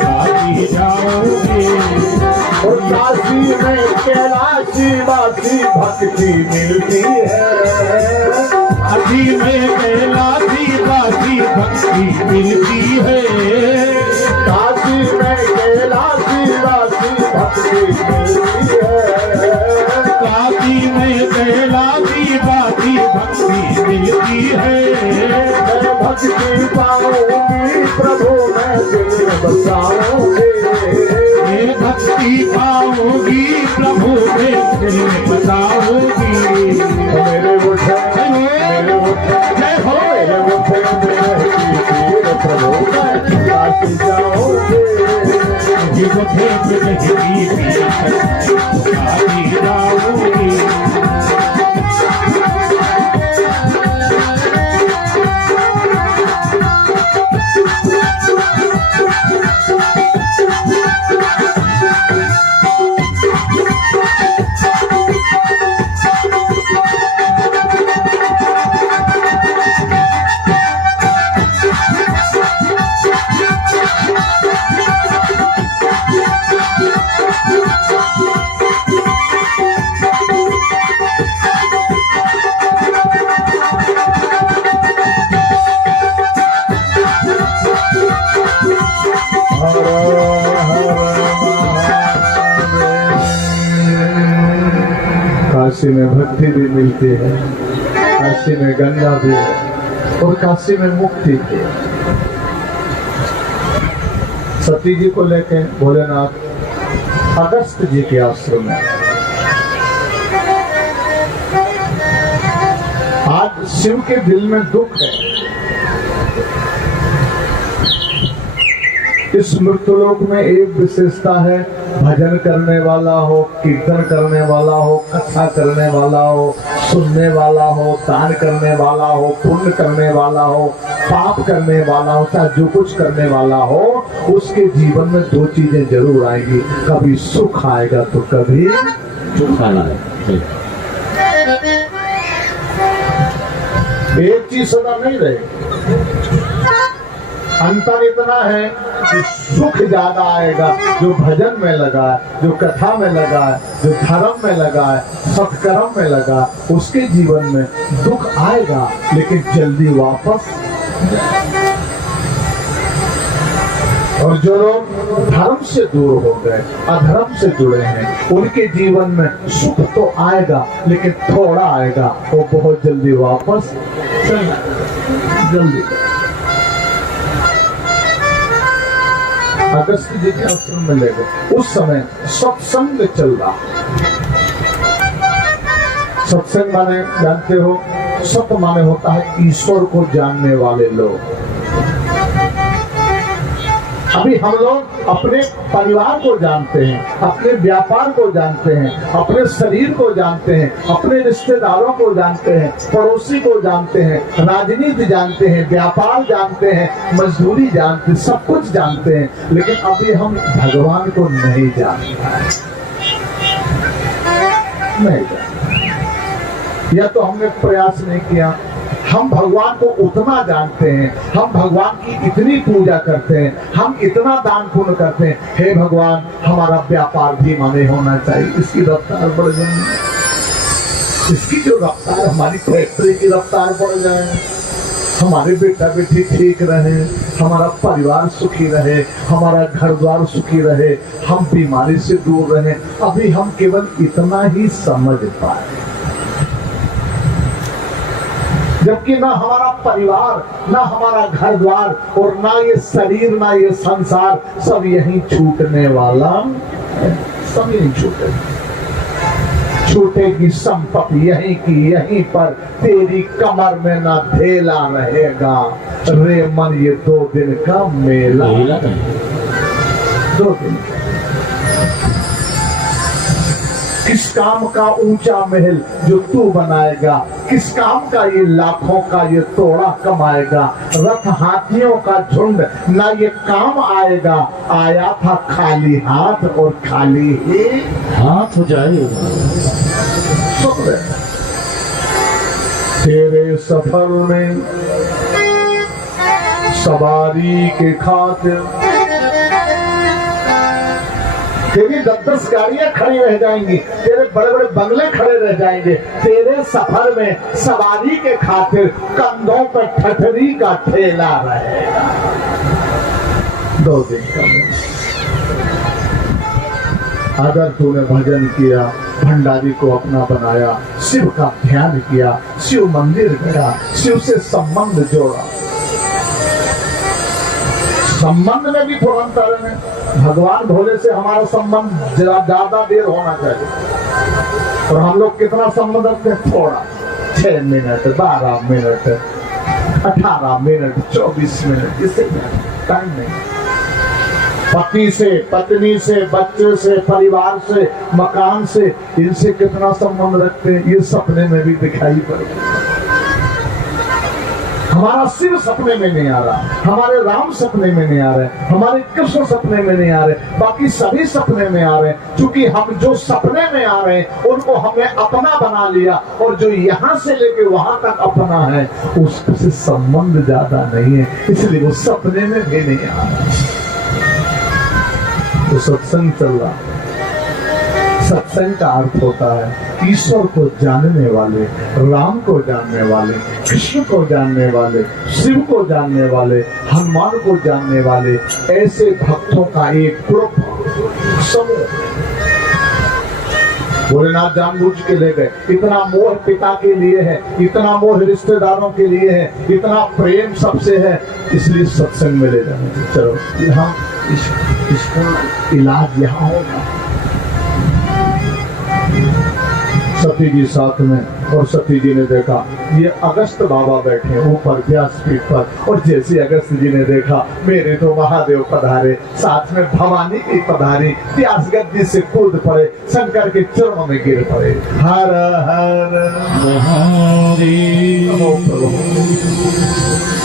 काशी जाओगे और काशी में कैलाशी वासी भक्ति मिलती है काशी में कैलाशी वासी भक्ति मिलती है काशी में कैलाशी वासी भक्ति मिलती है काशी में कैलाशी वासी भक्ति मिलती है मैं भक्ति पाऊंगी प्रभु मैं दिल में बसाऊंगी ये भक्ति पाओगी प्रभु में दिल में बसाओगी मेरे उठे जय हो मेरे उठे प्रभु मैं काशी जाऊंगी ये मुझे रहेगी काशी जाओगी काशी में भक्ति भी मिलती है, काशी में गंगा भी है और काशी में मुक्ति भी है। सती जी को लेके भोलेनाथ अगस्त जी के आश्रम में आज शिव के दिल में दुख है। इस मृत्युलोक में एक विशेषता है, भजन करने वाला हो, कीर्तन करने वाला हो, कथा करने वाला हो, सुनने वाला हो, दान करने वाला हो, पुण्य करने वाला हो, पाप करने वाला हो, चाहे जो कुछ करने वाला हो, उसके जीवन में दो चीजें जरूर आएंगी, कभी सुख आएगा तो कभी दुख आएगा। एक चीज सदा नहीं रहेगी। अंतर इतना है कि सुख ज्यादा आएगा जो भजन में लगा है, जो कथा में लगा है, जो धर्म में लगा है, सत्कर्म में लगा, उसके जीवन में दुख आएगा लेकिन जल्दी वापस। और जो लोग धर्म से दूर हो गए, अधर्म से जुड़े हैं, उनके जीवन में सुख तो आएगा लेकिन थोड़ा आएगा, वो बहुत जल्दी वापस चला जल्दी। अगस्त जी के आश्रम में ले गए। उस समय सत्संग चल रहा। सत्संग माने जानते हो, सत माने होता है ईश्वर को जानने वाले लोग। अभी हम लोग अपने परिवार को जानते हैं, अपने व्यापार को जानते हैं, अपने शरीर को जानते हैं, अपने रिश्तेदारों को जानते हैं, पड़ोसी को जानते हैं, राजनीति जानते हैं, व्यापार जानते हैं, मजदूरी जानते हैं, सब कुछ जानते हैं, लेकिन अभी हम भगवान को नहीं जानते, नहीं जानते, या तो हमने प्रयास नहीं किया। हम भगवान को उतना जानते हैं, हम भगवान की इतनी पूजा करते हैं, हम इतना दान पुण्य करते हैं, हे भगवान हमारा व्यापार धीमा नहीं होना चाहिए, इसकी रफ्तार बढ़ जाए, इसकी जो रफ्तार हमारी फैक्ट्री की रफ्तार बढ़ जाए, हमारे बेटा बेटी ठीक रहे, हमारा परिवार सुखी रहे, हमारा घर द्वार सुखी रहे, हम बीमारी से दूर रहे। अभी हम केवल इतना ही समझ पाए, जबकि ना हमारा परिवार, ना हमारा घर द्वार और ना ये शरीर, ना ये संसार, सब यहीं छूटने वाला है, सब यहीं छूटेगा। छूटेगी संपत्ति यहीं की यहीं पर, तेरी कमर में ना ढेला रहेगा, रे मन ये 2 दिन का मेला, 2 दिन। किस काम का ऊंचा महल जो तू बनाएगा, किस काम का ये लाखों का ये तोड़ा कमाएगा, रथ हाथियों का झुंड ना ये काम आएगा, आया था खाली हाथ और खाली ही हाथ हो जाएगा। सुन रहे तेरे सफर में सवारी के खातिर तेरी 10-10 गाड़ियां खड़ी रह जाएंगी, तेरे बड़े बड़े बंगले खड़े रह जाएंगे, तेरे safar में सवारी के खातिर कंधों पर ठठरी का ठेला रहेगा। 2 दिन का अगर तूने भजन किया, भंडारी को अपना बनाया, शिव का ध्यान किया, शिव मंदिर गया, शिव से संबंध जोड़ा। संबंध में भी थोड़ा अंतर है। भगवान भोले से हमारा संबंध ज्यादा देर होना चाहिए, और हम लोग कितना संबंध रखते हैं? थोड़ा, 6 मिनट, 12 मिनट, 18 मिनट, 24 मिनट, इससे टाइम नहीं। पति से, पत्नी से, बच्चे से, परिवार से, मकान से, इनसे कितना संबंध रखते हैं, ये सपने में भी दिखाई पड़ेगा। हमारा शिव सपने में नहीं आ रहा, हमारे राम सपने में नहीं आ रहे, हमारे कृष्ण सपने में नहीं आ रहे, बाकी सभी सपने में आ रहे हैं। क्योंकि हम जो सपने में आ रहे हैं उनको हमने अपना बना लिया, और जो यहाँ से लेके वहां तक अपना है उससे संबंध ज्यादा नहीं है, इसलिए वो सपने में भी नहीं आ रहा। तो सत्संग चल रहा। सत्संग का अर्थ होता है ईश्वर को जानने वाले, राम को जानने वाले, कृष्ण को जानने वाले, शिव को जानने वाले, हनुमान को जानने वाले, ऐसे भक्तों का एक ग्रुप, समूह। भोलेनाथ जानबूझ के ले गए। इतना मोह पिता के लिए है, इतना मोह रिश्तेदारों के लिए है, इतना प्रेम सबसे है, इसलिए सत्संग में ले जाएंगे। चलो यहाँ इसका इलाज यहाँ होगा। सती जी साथ में, और सती जी ने देखा ये अगस्त बाबा बैठे हैं ऊपर व्यासपीठ पर, और जैसे अगस्त जी ने देखा मेरे तो महादेव पधारे, साथ में भवानी की पधारी, व्यास गद्दी से कूद पड़े, शंकर के चरणों में गिर पड़े। हर हर महादेव।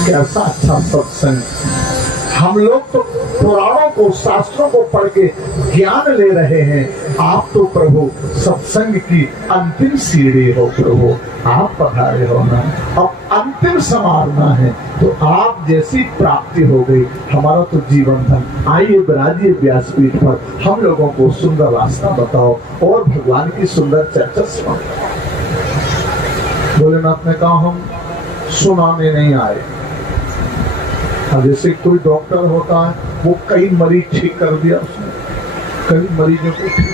कैसा अच्छा सत्संग। हम लोग तो पुराणों को, शास्त्रों को पढ़ के ज्ञान ले रहे हैं, आप तो प्रभु सत्संग की अंतिम सीढ़ी हो प्रभु, आप पधारे हो ना। अब अंतिम समारना है तो आप जैसी प्राप्ति हो गई, हमारा तो जीवन धन। आइए विराजिए व्यासपीठ पर, हम लोगों को सुंदर रास्ता बताओ और भगवान की सुंदर चर्चा सुनाओ। भोलेनाथ ने कहा हम सुनाने नहीं आए। जैसे कोई डॉक्टर होता है, वो कई मरीज ठीक कर दिया उसने, कई मरीजों को ठीक,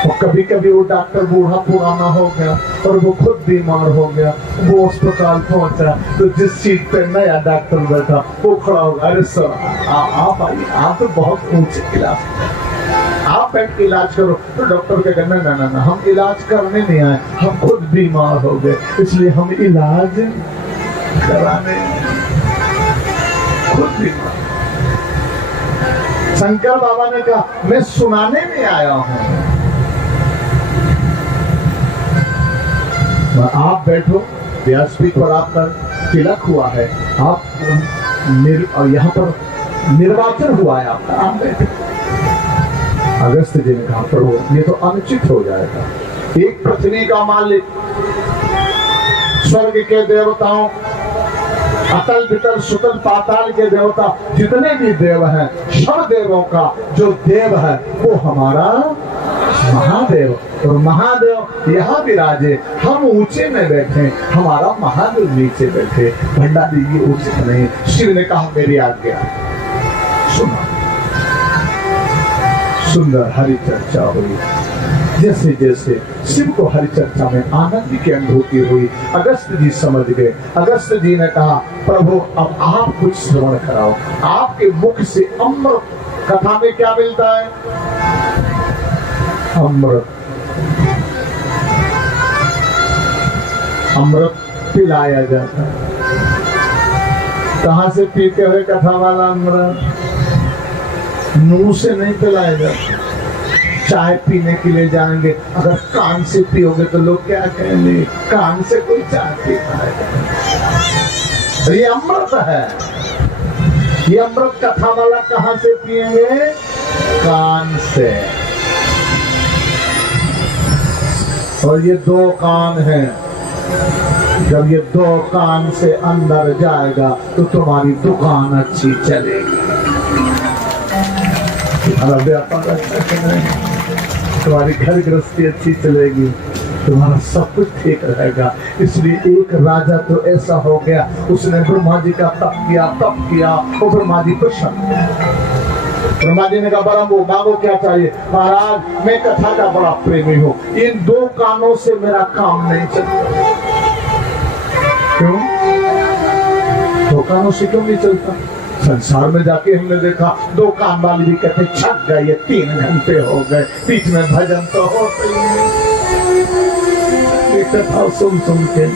और कभी कभी वो डॉक्टर बूढ़ा पुराना हो गया, और वो खुद बीमार हो गया। वो अस्पताल पहुंचा तो जिस सीट पे नया डॉक्टर बैठा वो खड़ा हो गया, अरे सर आप आइए, आप तो बहुत ऊंचे क्लास, आप बैठ के इलाज करो। तो डॉक्टर क्या कहना, ना ना ना, हम इलाज करने नहीं आए, हम खुद बीमार हो गए, इसलिए हम इलाज कराने खुद बीमार। शंकर बाबा ने कहा, मैं सुनाने नहीं आया हूं। आप बैठो, व्यासपीठ पर आपका तिलक हुआ है, आप और यहाँ पर निर्वाचन हुआ है आपका, आप बैठो। अगस्त जी ने कहा, प्रभु ये तो अनुचित हो जाएगा। एक पृथ्वी का मालिक, स्वर्ग के देवताओं, अतल वितल सुतल पाताल के देवता, जितने भी देव हैं, सब देवों का जो देव है वो हमारा महादेव। और महादेव यहाँ विराजे, हम ऊंचे में बैठे, हमारा महादेव नीचे बैठे। भंडारी ये उचित नहीं। शिव ने कहा, मेरी आज्ञा सुनो। सुंदर हरि चर्चा हुई। जैसे जैसे शिव को हरि चर्चा में आनंद की अनुभूति हुई, अगस्त जी समझ गए। अगस्त जी ने कहा, प्रभु अब आप कुछ श्रवण कराओ, आपके मुख से अमृत। कथा में क्या मिलता है? अमृत। अमृत पिलाया जाता है। कहां से पीते हुए कथा वाला अमृत? मुंह से नहीं पिलाया जाता। चाय पीने के लिए जाएंगे, अगर कान से पियोगे तो लोग क्या कहेंगे, कान से कोई चाय पीता है। ये अमृत है। ये अमृत कथा वाला कहां से पिएंगे? कान से। और ये दो कान हैं। जब ये दो कान से अंदर जाएगा तो तुम्हारी दुकान अच्छी चलेगी, तुम्हारा व्यापार अच्छा चलेगा, तुम्हारी घर गृहस्थी अच्छी चलेगी, तुम्हारा सब कुछ ठीक रहेगा। इसलिए एक राजा तो ऐसा हो गया, उसने ब्रह्मा जी का तप किया, वो ब्रह्मा जी प्रसन्न। ब्रह्मा जी ने कहा, बड़ा वो मांगो क्या चाहिए? महाराज मैं कथा का बड़ा प्रेमी हूँ, इन दो कानों से मेरा काम नहीं चलता। क्यों? दो कानों से क्यों नहीं चलता? संसार में जाके हमने देखा, दो कान वाली भी कहते छक गए, ये 3 घंटे हो गए, बीच में भजन तो होता ही नहीं, कथा सुन सुन के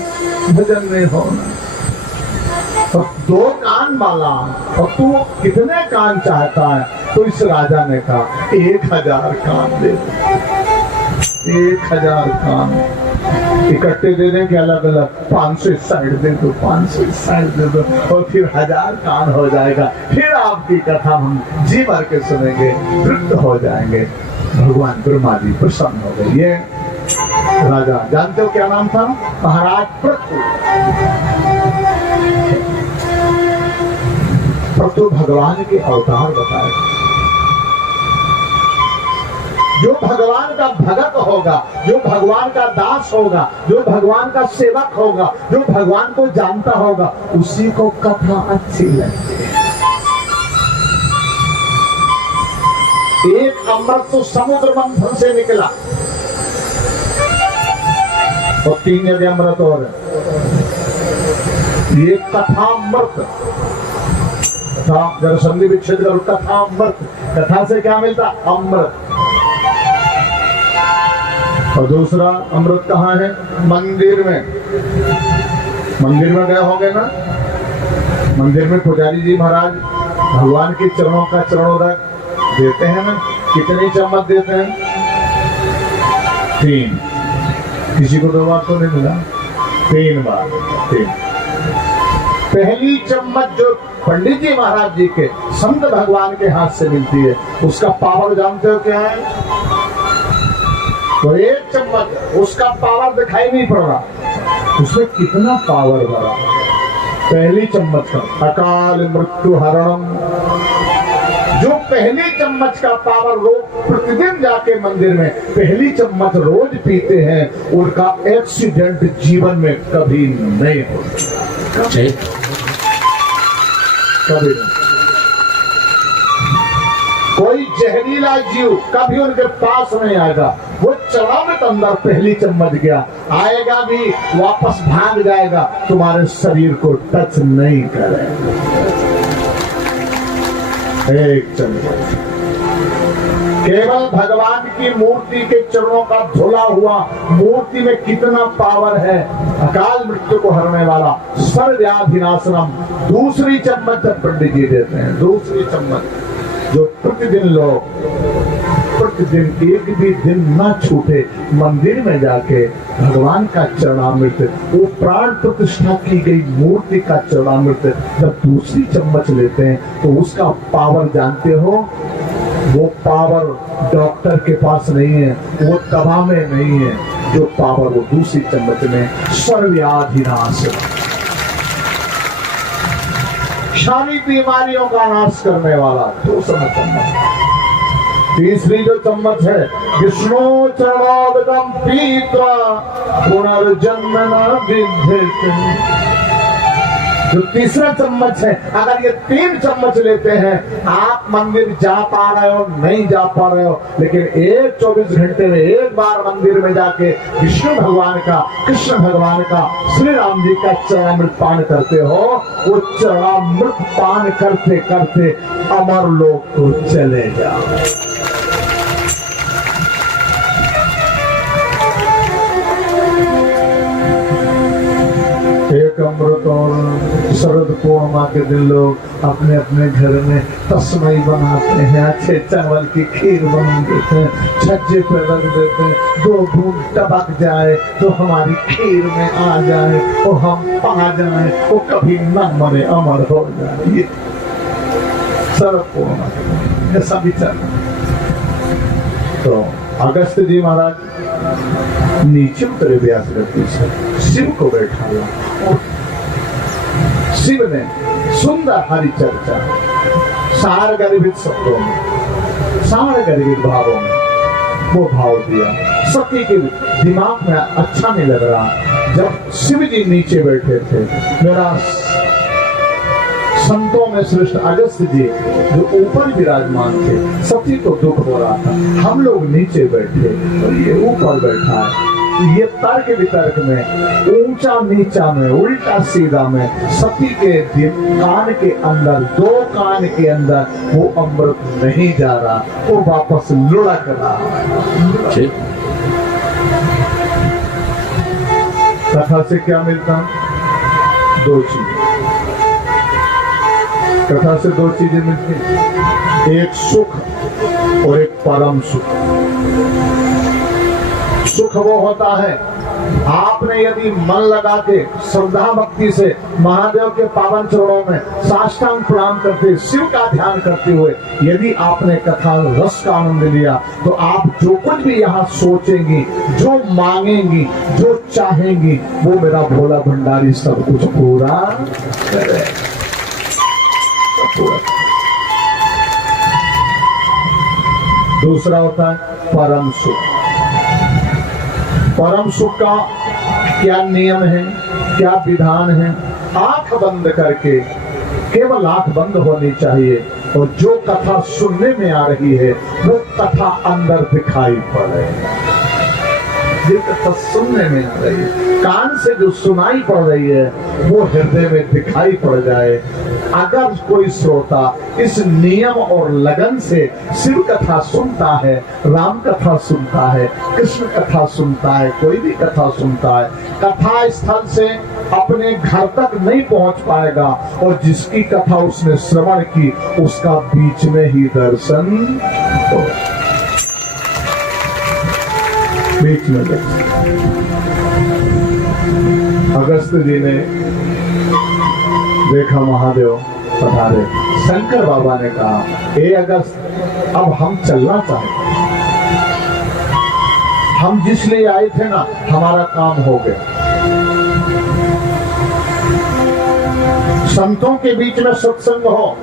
भजन नहीं होना। और दो कान वाला, और तू कितने कान चाहता है? तो इस राजा ने कहा, 1000 कान दे दो। 1000 कान इकट्ठे दे दें कि अलग अलग? 500 इस साइड दे दो, 500 इस साइड दे दो, और फिर 1000 कान हो जाएगा। फिर आपकी कथा हम जी भर के सुनेंगे, तृप्त हो जाएंगे। भगवान ब्रह्मा जी प्रसन्न हो गए। ये राजा जानते हो क्या नाम था? महाराज पृथु। पृथु भगवान के अवतार बताए। जो भगवान का भगत होगा, जो भगवान का दास होगा, जो भगवान का सेवक होगा, जो भगवान को जानता होगा, उसी को कथा अच्छी लगती है। एक अमृत तो समुद्र मंथन से निकला, और 3 जगह अमृत और ये कथामृत। कथा जरा संधि विच्छेद करो, कथामृत। कथा से क्या मिलता? अमृत। और दूसरा अमृत कहाँ है? मंदिर में। मंदिर में गए होंगे ना? मंदिर में पुजारी जी महाराज भगवान के चरणों का चरणोदक देते हैं ना? कितनी चम्मच देते हैं? 3। किसी को 2 बार तो नहीं मिला, 3 बार। 3। पहली चम्मच जो पंडित जी महाराज जी के संत भगवान के हाथ से मिलती है, उसका पावर जानते हो क्या है? तो 1 चम्मच, उसका पावर दिखाई नहीं पड़ रहा, उसमें कितना पावर भरा। पहली चम्मच का अकाल मृत्यु हरणम, जो पहली चम्मच का पावर लोग प्रतिदिन जाके मंदिर में पहली चम्मच रोज पीते हैं, उनका एक्सीडेंट जीवन में कभी नहीं होता। कभी नहीं। कोई जहरीला जीव कभी उनके पास नहीं आएगा। वो चढ़ामृत अंदर पहली चम्मच गया, आएगा भी वापस भाग जाएगा, तुम्हारे शरीर को टच नहीं करेगा। एक चम्मच केवल भगवान की मूर्ति के चरणों का धुला हुआ, मूर्ति में कितना पावर है। अकाल मृत्यु को हरने वाला, सर्वव्याधिनाशनम। दूसरी चम्मच जब पंडित जी देते हैं, दूसरी चम्मच जो प्रतिदिन लोग, प्रतिदिन एक भी दिन ना छूटे मंदिर में जाके भगवान का चरणामृत, वो प्राण प्रतिष्ठा की गई मूर्ति का चरणामृत जब दूसरी चम्मच लेते हैं तो उसका पावर जानते हो? वो पावर डॉक्टर के पास नहीं है, वो दवा में नहीं है, जो पावर वो दूसरी चम्मच में, सर्वव्याधिनाश, सारी बीमारियों का नाश करने वाला दूसरा चम्मच। तीसरी जो चम्मच है, विष्णु चरणामृतम पीत्वा पुनर्जन्म न विद्यते। जो तीसरा चम्मच है, अगर ये 3 चम्मच लेते हैं, आप मंदिर जा पा रहे हो नहीं जा पा रहे हो, लेकिन 24 घंटे में एक बार मंदिर में जाके विष्णु भगवान का, कृष्ण भगवान का, श्री राम जी का चरणामृत पान करते हो, वो चरणामृत पान करते करते अमर लोक को चले जाओ। एक अमृत और शरद पूर्णिमा के दिन लोग अपने अपने घर में तस्मई बनाते हैं, अच्छे चावल की खीर बना देते हैं, छज्जे पे रख देते हैं, 2 बूंद टपक जाए तो हमारी खीर में आ जाए, तो हम पा जाए, वो कभी न मरे, अमर हो जाए। ये शरद पूर्णिमा के दिन ऐसा विचार। तो अगस्त जी महाराज नीचे उतरे व्यासगति से, शिव को बैठाया और शिव ने सुंदर हरि चर्चा, सार गर्भित शब्दों में, सार गर्भित भावों में वो भाव दिया। सती के दिमाग में अच्छा नहीं लग रहा। जब शिव जी नीचे बैठे थे, मेरा संतों में श्रेष्ठ अगस्त जी जो ऊपर विराजमान थे, सती को दुख हो रहा था, हम लोग नीचे बैठे और ये ऊपर बैठा है। ये तर्क वितर्क में, ऊंचा नीचा में, उल्टा सीधा में, सती के कान के अंदर, 2 कान के अंदर वो अमृत नहीं जा रहा, वो वापस लुढ़क रहा है। कथा से क्या मिलता? 2 चीज। कथा से 2 चीजें मिलती हैं, एक सुख और एक परम सुख। सुख वो होता है, आपने यदि मन लगा के श्रद्धा भक्ति से महादेव के पावन चरणों में साष्टांग प्रणाम करते, शिव का ध्यान करते हुए यदि आपने कथा रस का आनंद लिया, तो आप जो कुछ भी यहाँ सोचेंगी, जो मांगेंगी, जो चाहेंगी, वो मेरा भोला भंडारी सब कुछ पूरा करे। दूसरा होता है परम सुख। परम सुख का क्या नियम है, क्या विधान है? आंख बंद करके, केवल आंख बंद होनी चाहिए, और जो कथा सुनने में आ रही है वो कथा अंदर दिखाई पड़े। ये कथा सुनने में आ रही है, कान से जो सुनाई पड़ रही है वो हृदय में दिखाई पड़ जाए। अगर कोई श्रोता इस नियम और लगन से शिव कथा सुनता है, राम कथा सुनता है, कृष्ण कथा सुनता है, कोई भी कथा सुनता है, कथा स्थल से अपने घर तक नहीं पहुंच पाएगा, और जिसकी कथा उसने श्रवण की उसका बीच में ही दर्शन हो, बीच में दर्शन। अगस्त जी ने देखा महादेव पधारे, शंकर बाबा ने कहा, ए अगस्त, अब हम चलना चाहते, हम जिस लिए आए थे ना, हमारा काम हो गया। संतों के बीच में सत्संग हो,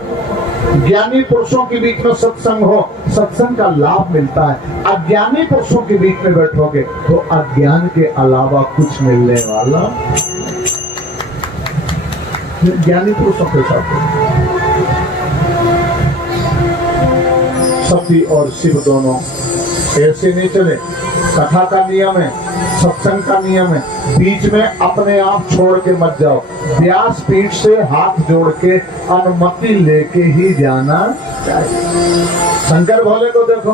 ज्ञानी पुरुषों के बीच में सत्संग हो, सत्संग का लाभ मिलता है। अज्ञानी पुरुषों के बीच में बैठोगे तो अज्ञान के अलावा कुछ मिलने वाला। ज्ञानी पुरुषों के साथ सती और शिव दोनों ऐसे नहीं चले, कथा का नियम है, सत्संग का नियम है, बीच में अपने आप छोड़ के मत जाओ। व्यास पीठ से हाथ जोड़ के अनुमति लेके ही जाना चाहिए। शंकर भोले को देखो,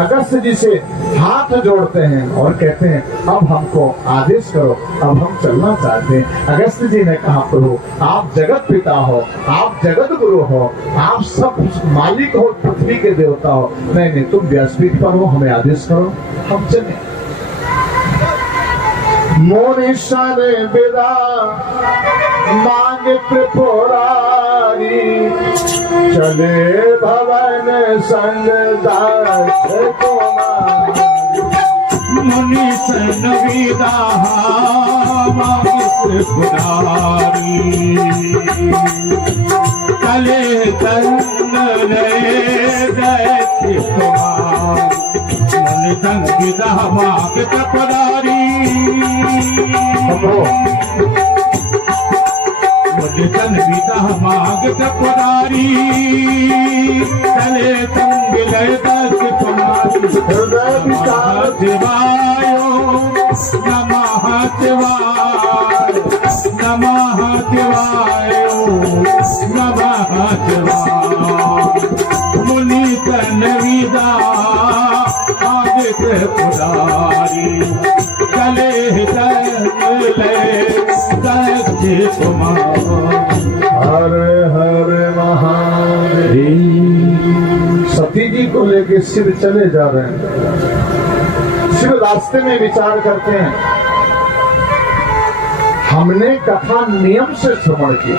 अगस्त्य जी से हाथ जोड़ते हैं और कहते हैं अब हमको आदेश करो, अब हम चलना चाहते हैं। अगस्त्य जी ने कहा प्रभु आप जगत पिता हो, आप जगत गुरु हो, आप सब मालिक हो, पृथ्वी के देवता हो। नहीं, तुम व्यासपीठ पर हो, हमें आदेश करो, हम चले। मोनिशा ने विदा मांगे त्रिपुरारी, चले भवन संग दास कुमार। मुनीष नविदा मांगे त्रिपुरारी, चले संग दैत्य कुमार। संगीता मांग त्रिपुरारी, मुझे संगीता मांग त्रिपुरारी, चले संग दैत्य कुमारी। नमः शिवायो नमः शिवाय, नमः शिवायो नमः शिवाय। मुनि तनविदा पुरारी, चले चले कुमार। हरे हरे महादेव। सती जी को लेके शिव चले जा रहे हैं। शिव रास्ते में विचार करते हैं, हमने कथा नियम से श्रवण की,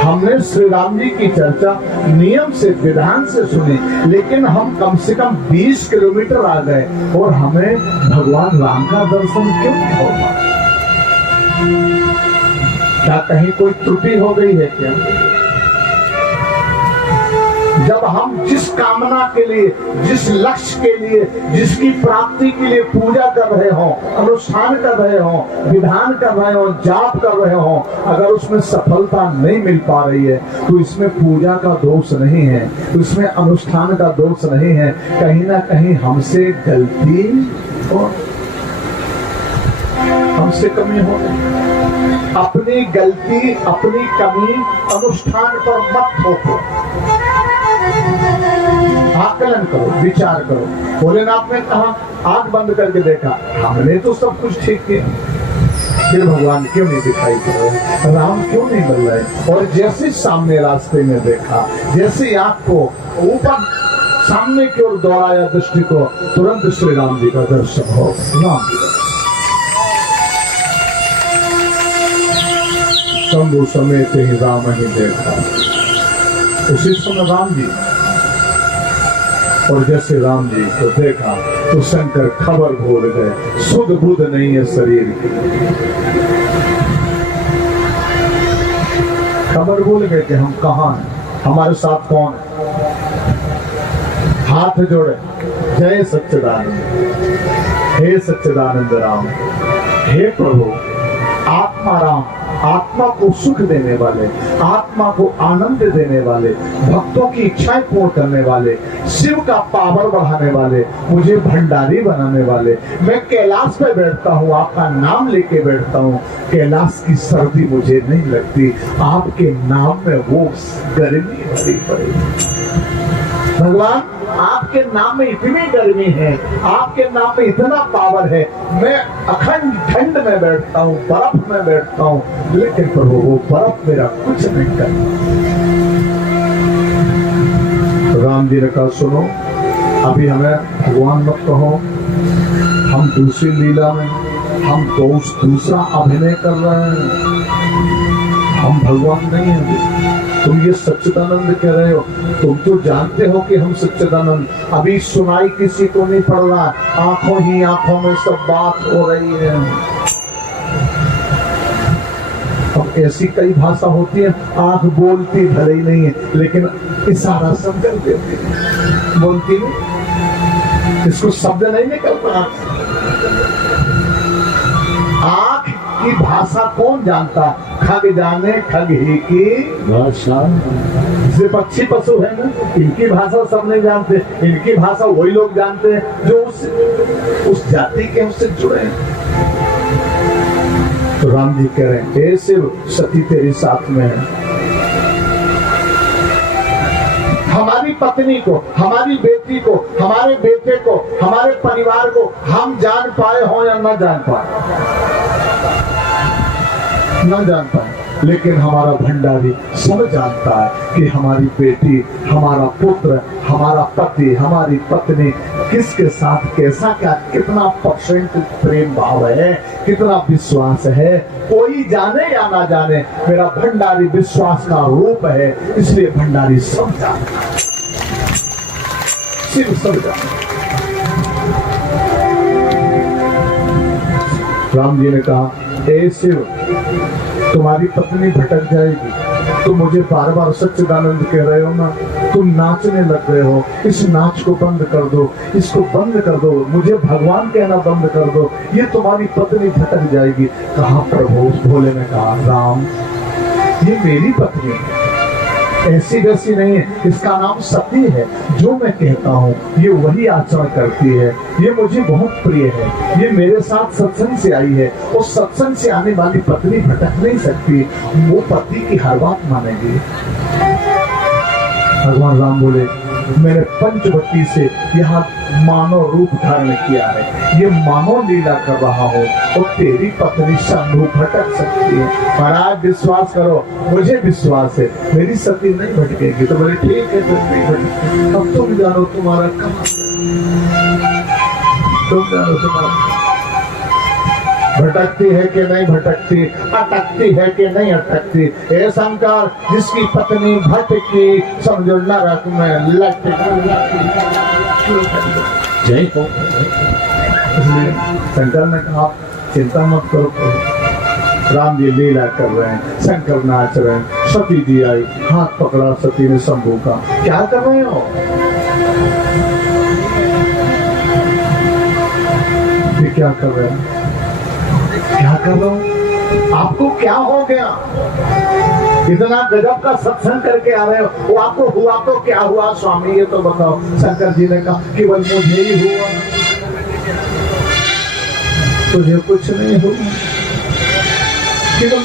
हमने श्री राम जी की चर्चा नियम से विधान से सुनी, लेकिन हम कम से कम 20 किलोमीटर आ गए और हमें भगवान राम का दर्शन क्यों नहीं हो पाया? क्या कहीं कोई त्रुटि हो गई है क्या? जब हम जिस कामना के लिए, जिस लक्ष्य के लिए, जिसकी प्राप्ति के लिए पूजा कर रहे हो, अनुष्ठान कर रहे हो, विधान कर रहे हो, जाप कर रहे हो, अगर उसमें सफलता नहीं मिल पा रही है तो इसमें पूजा का दोष नहीं है, तो इसमें अनुष्ठान का दोष नहीं है, कहीं ना कहीं हमसे गलती और हमसे कमी हो गई। अपनी गलती, अपनी कमी अनुष्ठान पर मत थोपो, आकलन करो, विचार करो। भोलेनाथ ने कहा आंख बंद करके देखा, हमने तो सब कुछ ठीक किया, फिर भगवान क्यों नहीं दिखाई पड़ रहे, राम क्यों नहीं मिल रहे? और जैसे सामने रास्ते में देखा, जैसे आंख को ऊपर सामने की ओर दौड़ाया दृष्टि को, तुरंत श्री राम जी का दर्शन हो। राम शंभु समेत ही राम ही देखा। उसी समय राम जी, और जैसे राम जी को देखा तो शंकर खबर भूल गए, सुध बुध नहीं है शरीर की, खबर भूल गए कि हम कहाँ हैं, हमारे साथ कौन है। हाथ जोड़े, जय सच्चिदानंद, हे सच्चिदानंद राम, हे प्रभु आत्मा राम, आत्मा को सुख देने वाले, आत्मा को आनंद देने वाले, भक्तों की इच्छाएं पूर्ण करने वाले, शिव का पावर बढ़ाने वाले, मुझे भंडारी बनाने वाले। मैं कैलाश पे बैठता हूँ, आपका नाम लेके बैठता हूँ, कैलाश की सर्दी मुझे नहीं लगती, आपके नाम में वो गर्मी भरी पड़ी। भगवान आपके नाम में इतनी गर्मी है, आपके नाम में इतना पावर है, मैं अखंड ठंड में बैठता हूँ, बर्फ में बैठता हूँ, लेकिन प्रभु वो बर्फ मेरा कुछ नहीं करता। राम जी ने कहा सुनो, अभी हमें भगवान मत कहो, हम दूसरी लीला में, हम दूसरा अभिनय कर रहे हैं, हम भगवान नहीं हैं। तुम ये सच्चिदानंद कह रहे हो, तुम तो जानते हो कि हम सच्चिदानंद, अभी सुनाई किसी को नहीं पड़ रहा, आंखों ही आंखों में सब बात हो रही है। अब ऐसी कई भाषा होती है, आंख बोलती भले ही नहीं है, लेकिन इशारा सब कर देती है, बोलती नहीं, इसको शब्द नहीं निकलता। आंख की भाषा कौन जानता? खग जाने खग ही की भाषा। ये पक्षी पशु है ना, इनकी भाषा सब नहीं जानते, इनकी भाषा वही लोग जानते हैं जो उस जाति के उससे जुड़े हैं। तो राम जी कह रहे हैं, शिव सती तेरे साथ में है। हमारी पत्नी को, हमारी बेटी को, हमारे बेटे को, हमारे परिवार को हम जान पाए हो या न जान पाए, न जान पाए, लेकिन हमारा भंडारी सब जानता है कि हमारी बेटी, हमारा पुत्र, हमारा पति, हमारी पत्नी किसके साथ कैसा, क्या कितना % प्रेम भाव है, कितना विश्वास है। कोई जाने या ना जाने, मेरा भंडारी विश्वास का रूप है, इसलिए भंडारी सब जानता है, सिर्फ सब जानता है। राम जी ने कहा, ए शिव, तुम्हारी पत्नी भटक जाएगी, तुम मुझे बार बार सच्चिदानंद कह रहे हो ना, तुम नाचने लग रहे हो, इस नाच को बंद कर दो, इसको बंद कर दो, मुझे भगवान कहना बंद कर दो, ये तुम्हारी पत्नी भटक जाएगी। कहा प्रभु, भोले ने कहा, राम ये मेरी पत्नी है, ऐसी वैसी नहीं है, इसका नाम सती है, जो मैं कहता हूँ ये वही आचरण करती है, ये मुझे बहुत प्रिय है, ये मेरे साथ सत्संग से आई है, और सत्संग से आने वाली पत्नी भटक नहीं सकती, वो पति की हर बात मानेगी। भगवान राम बोले, मैंने पंचवटी से यहाँ मानव रूप धारण किया है, ये मानव लीला कर रहा हूँ, और तेरी पत्नी शंभु भटक सकती है। महाराज विश्वास करो, मुझे विश्वास है, मेरी सती नहीं भटकेगी। तो बोले ठीक है, तुम नहीं भटकेगी, अब तुम जानो तुम्हारा कहाँ, तुम जानो तुम्हारा भटकती है कि नहीं भटकती, अटकती है कि नहीं अटकती। हे शंकर, जिसकी पत्नी भटकी समझो नरक में लटकी। जय हो। इसलिए शंकर ने कहा, चिंता मत करो, राम जी लीला कर रहे हैं, शंकर नाच रहे हैं, सती जी आई, हाथ पकड़ा सती ने शंभू का। क्या कर रहे हो, ये क्या कर रहे हैं, क्या कर रहा हूँ, आपको क्या हो गया, इतना गजब का सत्संग करके आ रहे हो, वो आपको हुआ तो क्या हुआ स्वामी, ये तो बताओ। शंकर जी ने कहा, केवल मुझे ही हुआ, तुझे कुछ नहीं हुआ, केवल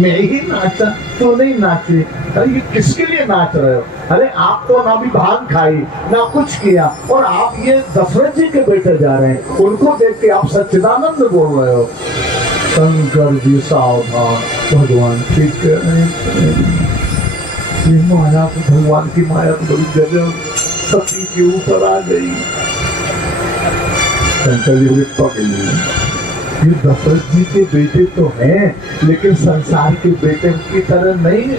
मैं ही नाचा, तू नहीं नाची। अरे ये किसके लिए नाच रहे हो, अरे आप तो ना भी भांग खाई ना कुछ किया, और आप ये दशरथ जी के बेटे जा रहे हैं, उनको देख के आप सच्चिदानंद बोल रहे हो। शंकर जी सावधान, भगवान ठीक कह रहे हैं, ये माया तो भगवान की माया तो बड़ी जगह सती के ऊपर आ गई। शंकर जी पकड़, ये दशरथ जी के बेटे तो हैं, लेकिन संसार के बेटे की तरह नहीं है।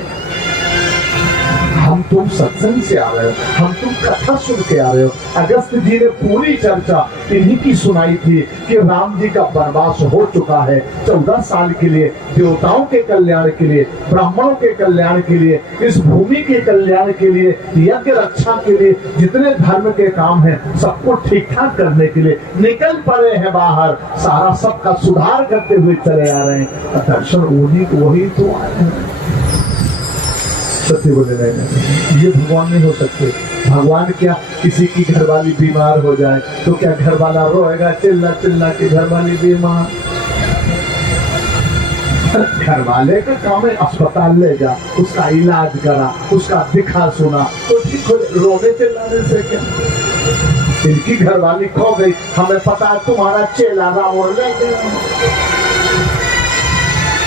हम तुम सत्संग से आ रहे हो, हम तुम कथा सुन के आ रहे हो। अगस्त जी ने पूरी चर्चा इन्हीं की सुनाई थी कि राम जी का वनवास हो चुका है 14 साल के लिए, देवताओं के कल्याण के लिए, ब्राह्मणों के कल्याण के लिए, इस भूमि के कल्याण के लिए, यज्ञ रक्षा के लिए, जितने धर्म के काम हैं सबको ठीक ठाक करने के लिए निकल पड़े हैं बाहर, सारा सबका सुधार करते हुए चले आ रहे हैं। दर्शन वही तो आए हैं। सत्य बोले नहीं, ये भगवान नहीं हो सकते। भगवान क्या, किसी की घरवाली बीमार हो जाए तो क्या घरवाला रोएगा चिल्ला चिल्ला के घरवाली बीमार? घरवाले का काम है अस्पताल ले जा, उसका इलाज करा, उसका दिखा सुना तो ठीक हो। रोने चिल्लाने से क्या? इनकी घरवाली खो गई, हमें पता है तुम्हारा चेला रावण ले गया,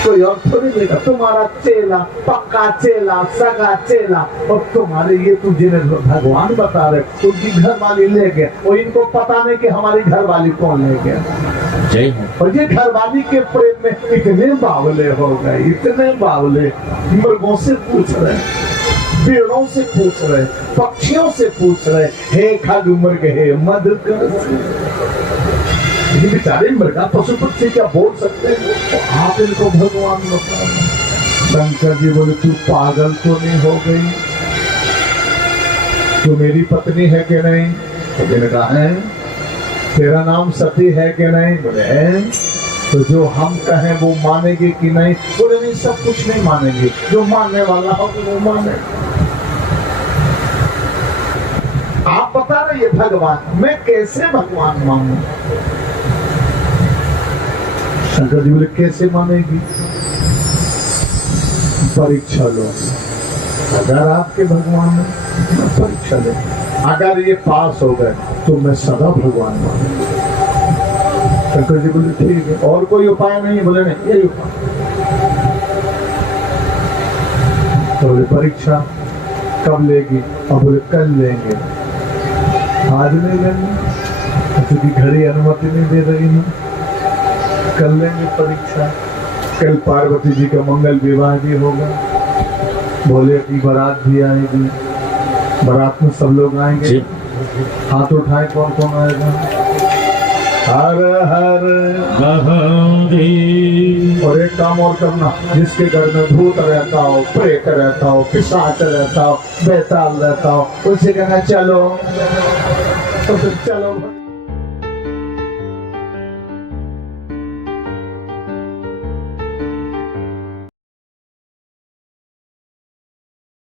कोई और थोड़ी लेगा, तुम्हारा चेला, पक्का चेला, सगा चेला, और तुम्हारे ये तुझे भगवान बता रहे उनकी घर वाली ले गए, और इनको पता नहीं कि हमारी घर वाली कौन ले गया। जय हो। और ये घर वाली के प्रेम में इतने बावले हो गए, इतने बावले, मृगों से पूछ रहे, पेड़ों से पूछ रहे, पक्षियों से पूछ रहे, हे खग मृग हे मधुकर। ये बेचारे मृगा पशु पक्षी क्या बोल सकते हैं, तो आप इनको भगवान बताओ। शंकर जी बोले, तू पागल तो नहीं हो गई, तू मेरी पत्नी है कि नहीं? तो मैंने कहा है। तेरा नाम सती है कि नहीं? बोले है। तो जो हम कहें वो मानेंगे कि नहीं? बोले नहीं, सब कुछ नहीं मानेंगे, जो मानने वाला हो वो माने। आप बता रहे भगवान, मैं कैसे भगवान मानूं? शंकर जी बोले कैसे मानेगी? परीक्षा लो, अगर आपके भगवान है परीक्षा ले, अगर ये पास हो गए तो मैं सदा भगवान मानूं। शंकर जी बोले ठीक है, और कोई उपाय नहीं? बोले नहीं, यही उपाय। तो बोले परीक्षा कब लेगी? अब बोले कल लेंगे। आज नहीं लेंगे क्योंकि घड़ी अनुमति नहीं दे रही है, कल लेंगे परीक्षा। कल पार्वती जी का मंगल विवाह भी होगा, भोले की बारात भी आएगी, बारात में सब लोग आएंगे, हाथ उठाए कौन कौन आएगा? हर हर महादेव। और एक काम और करना, जिसके घर में भूत रहता हो, प्रेत रहता हो, पिशाच रहता हो, बेताल रहता हो, उसे कहना चलो, तो फिर चलो।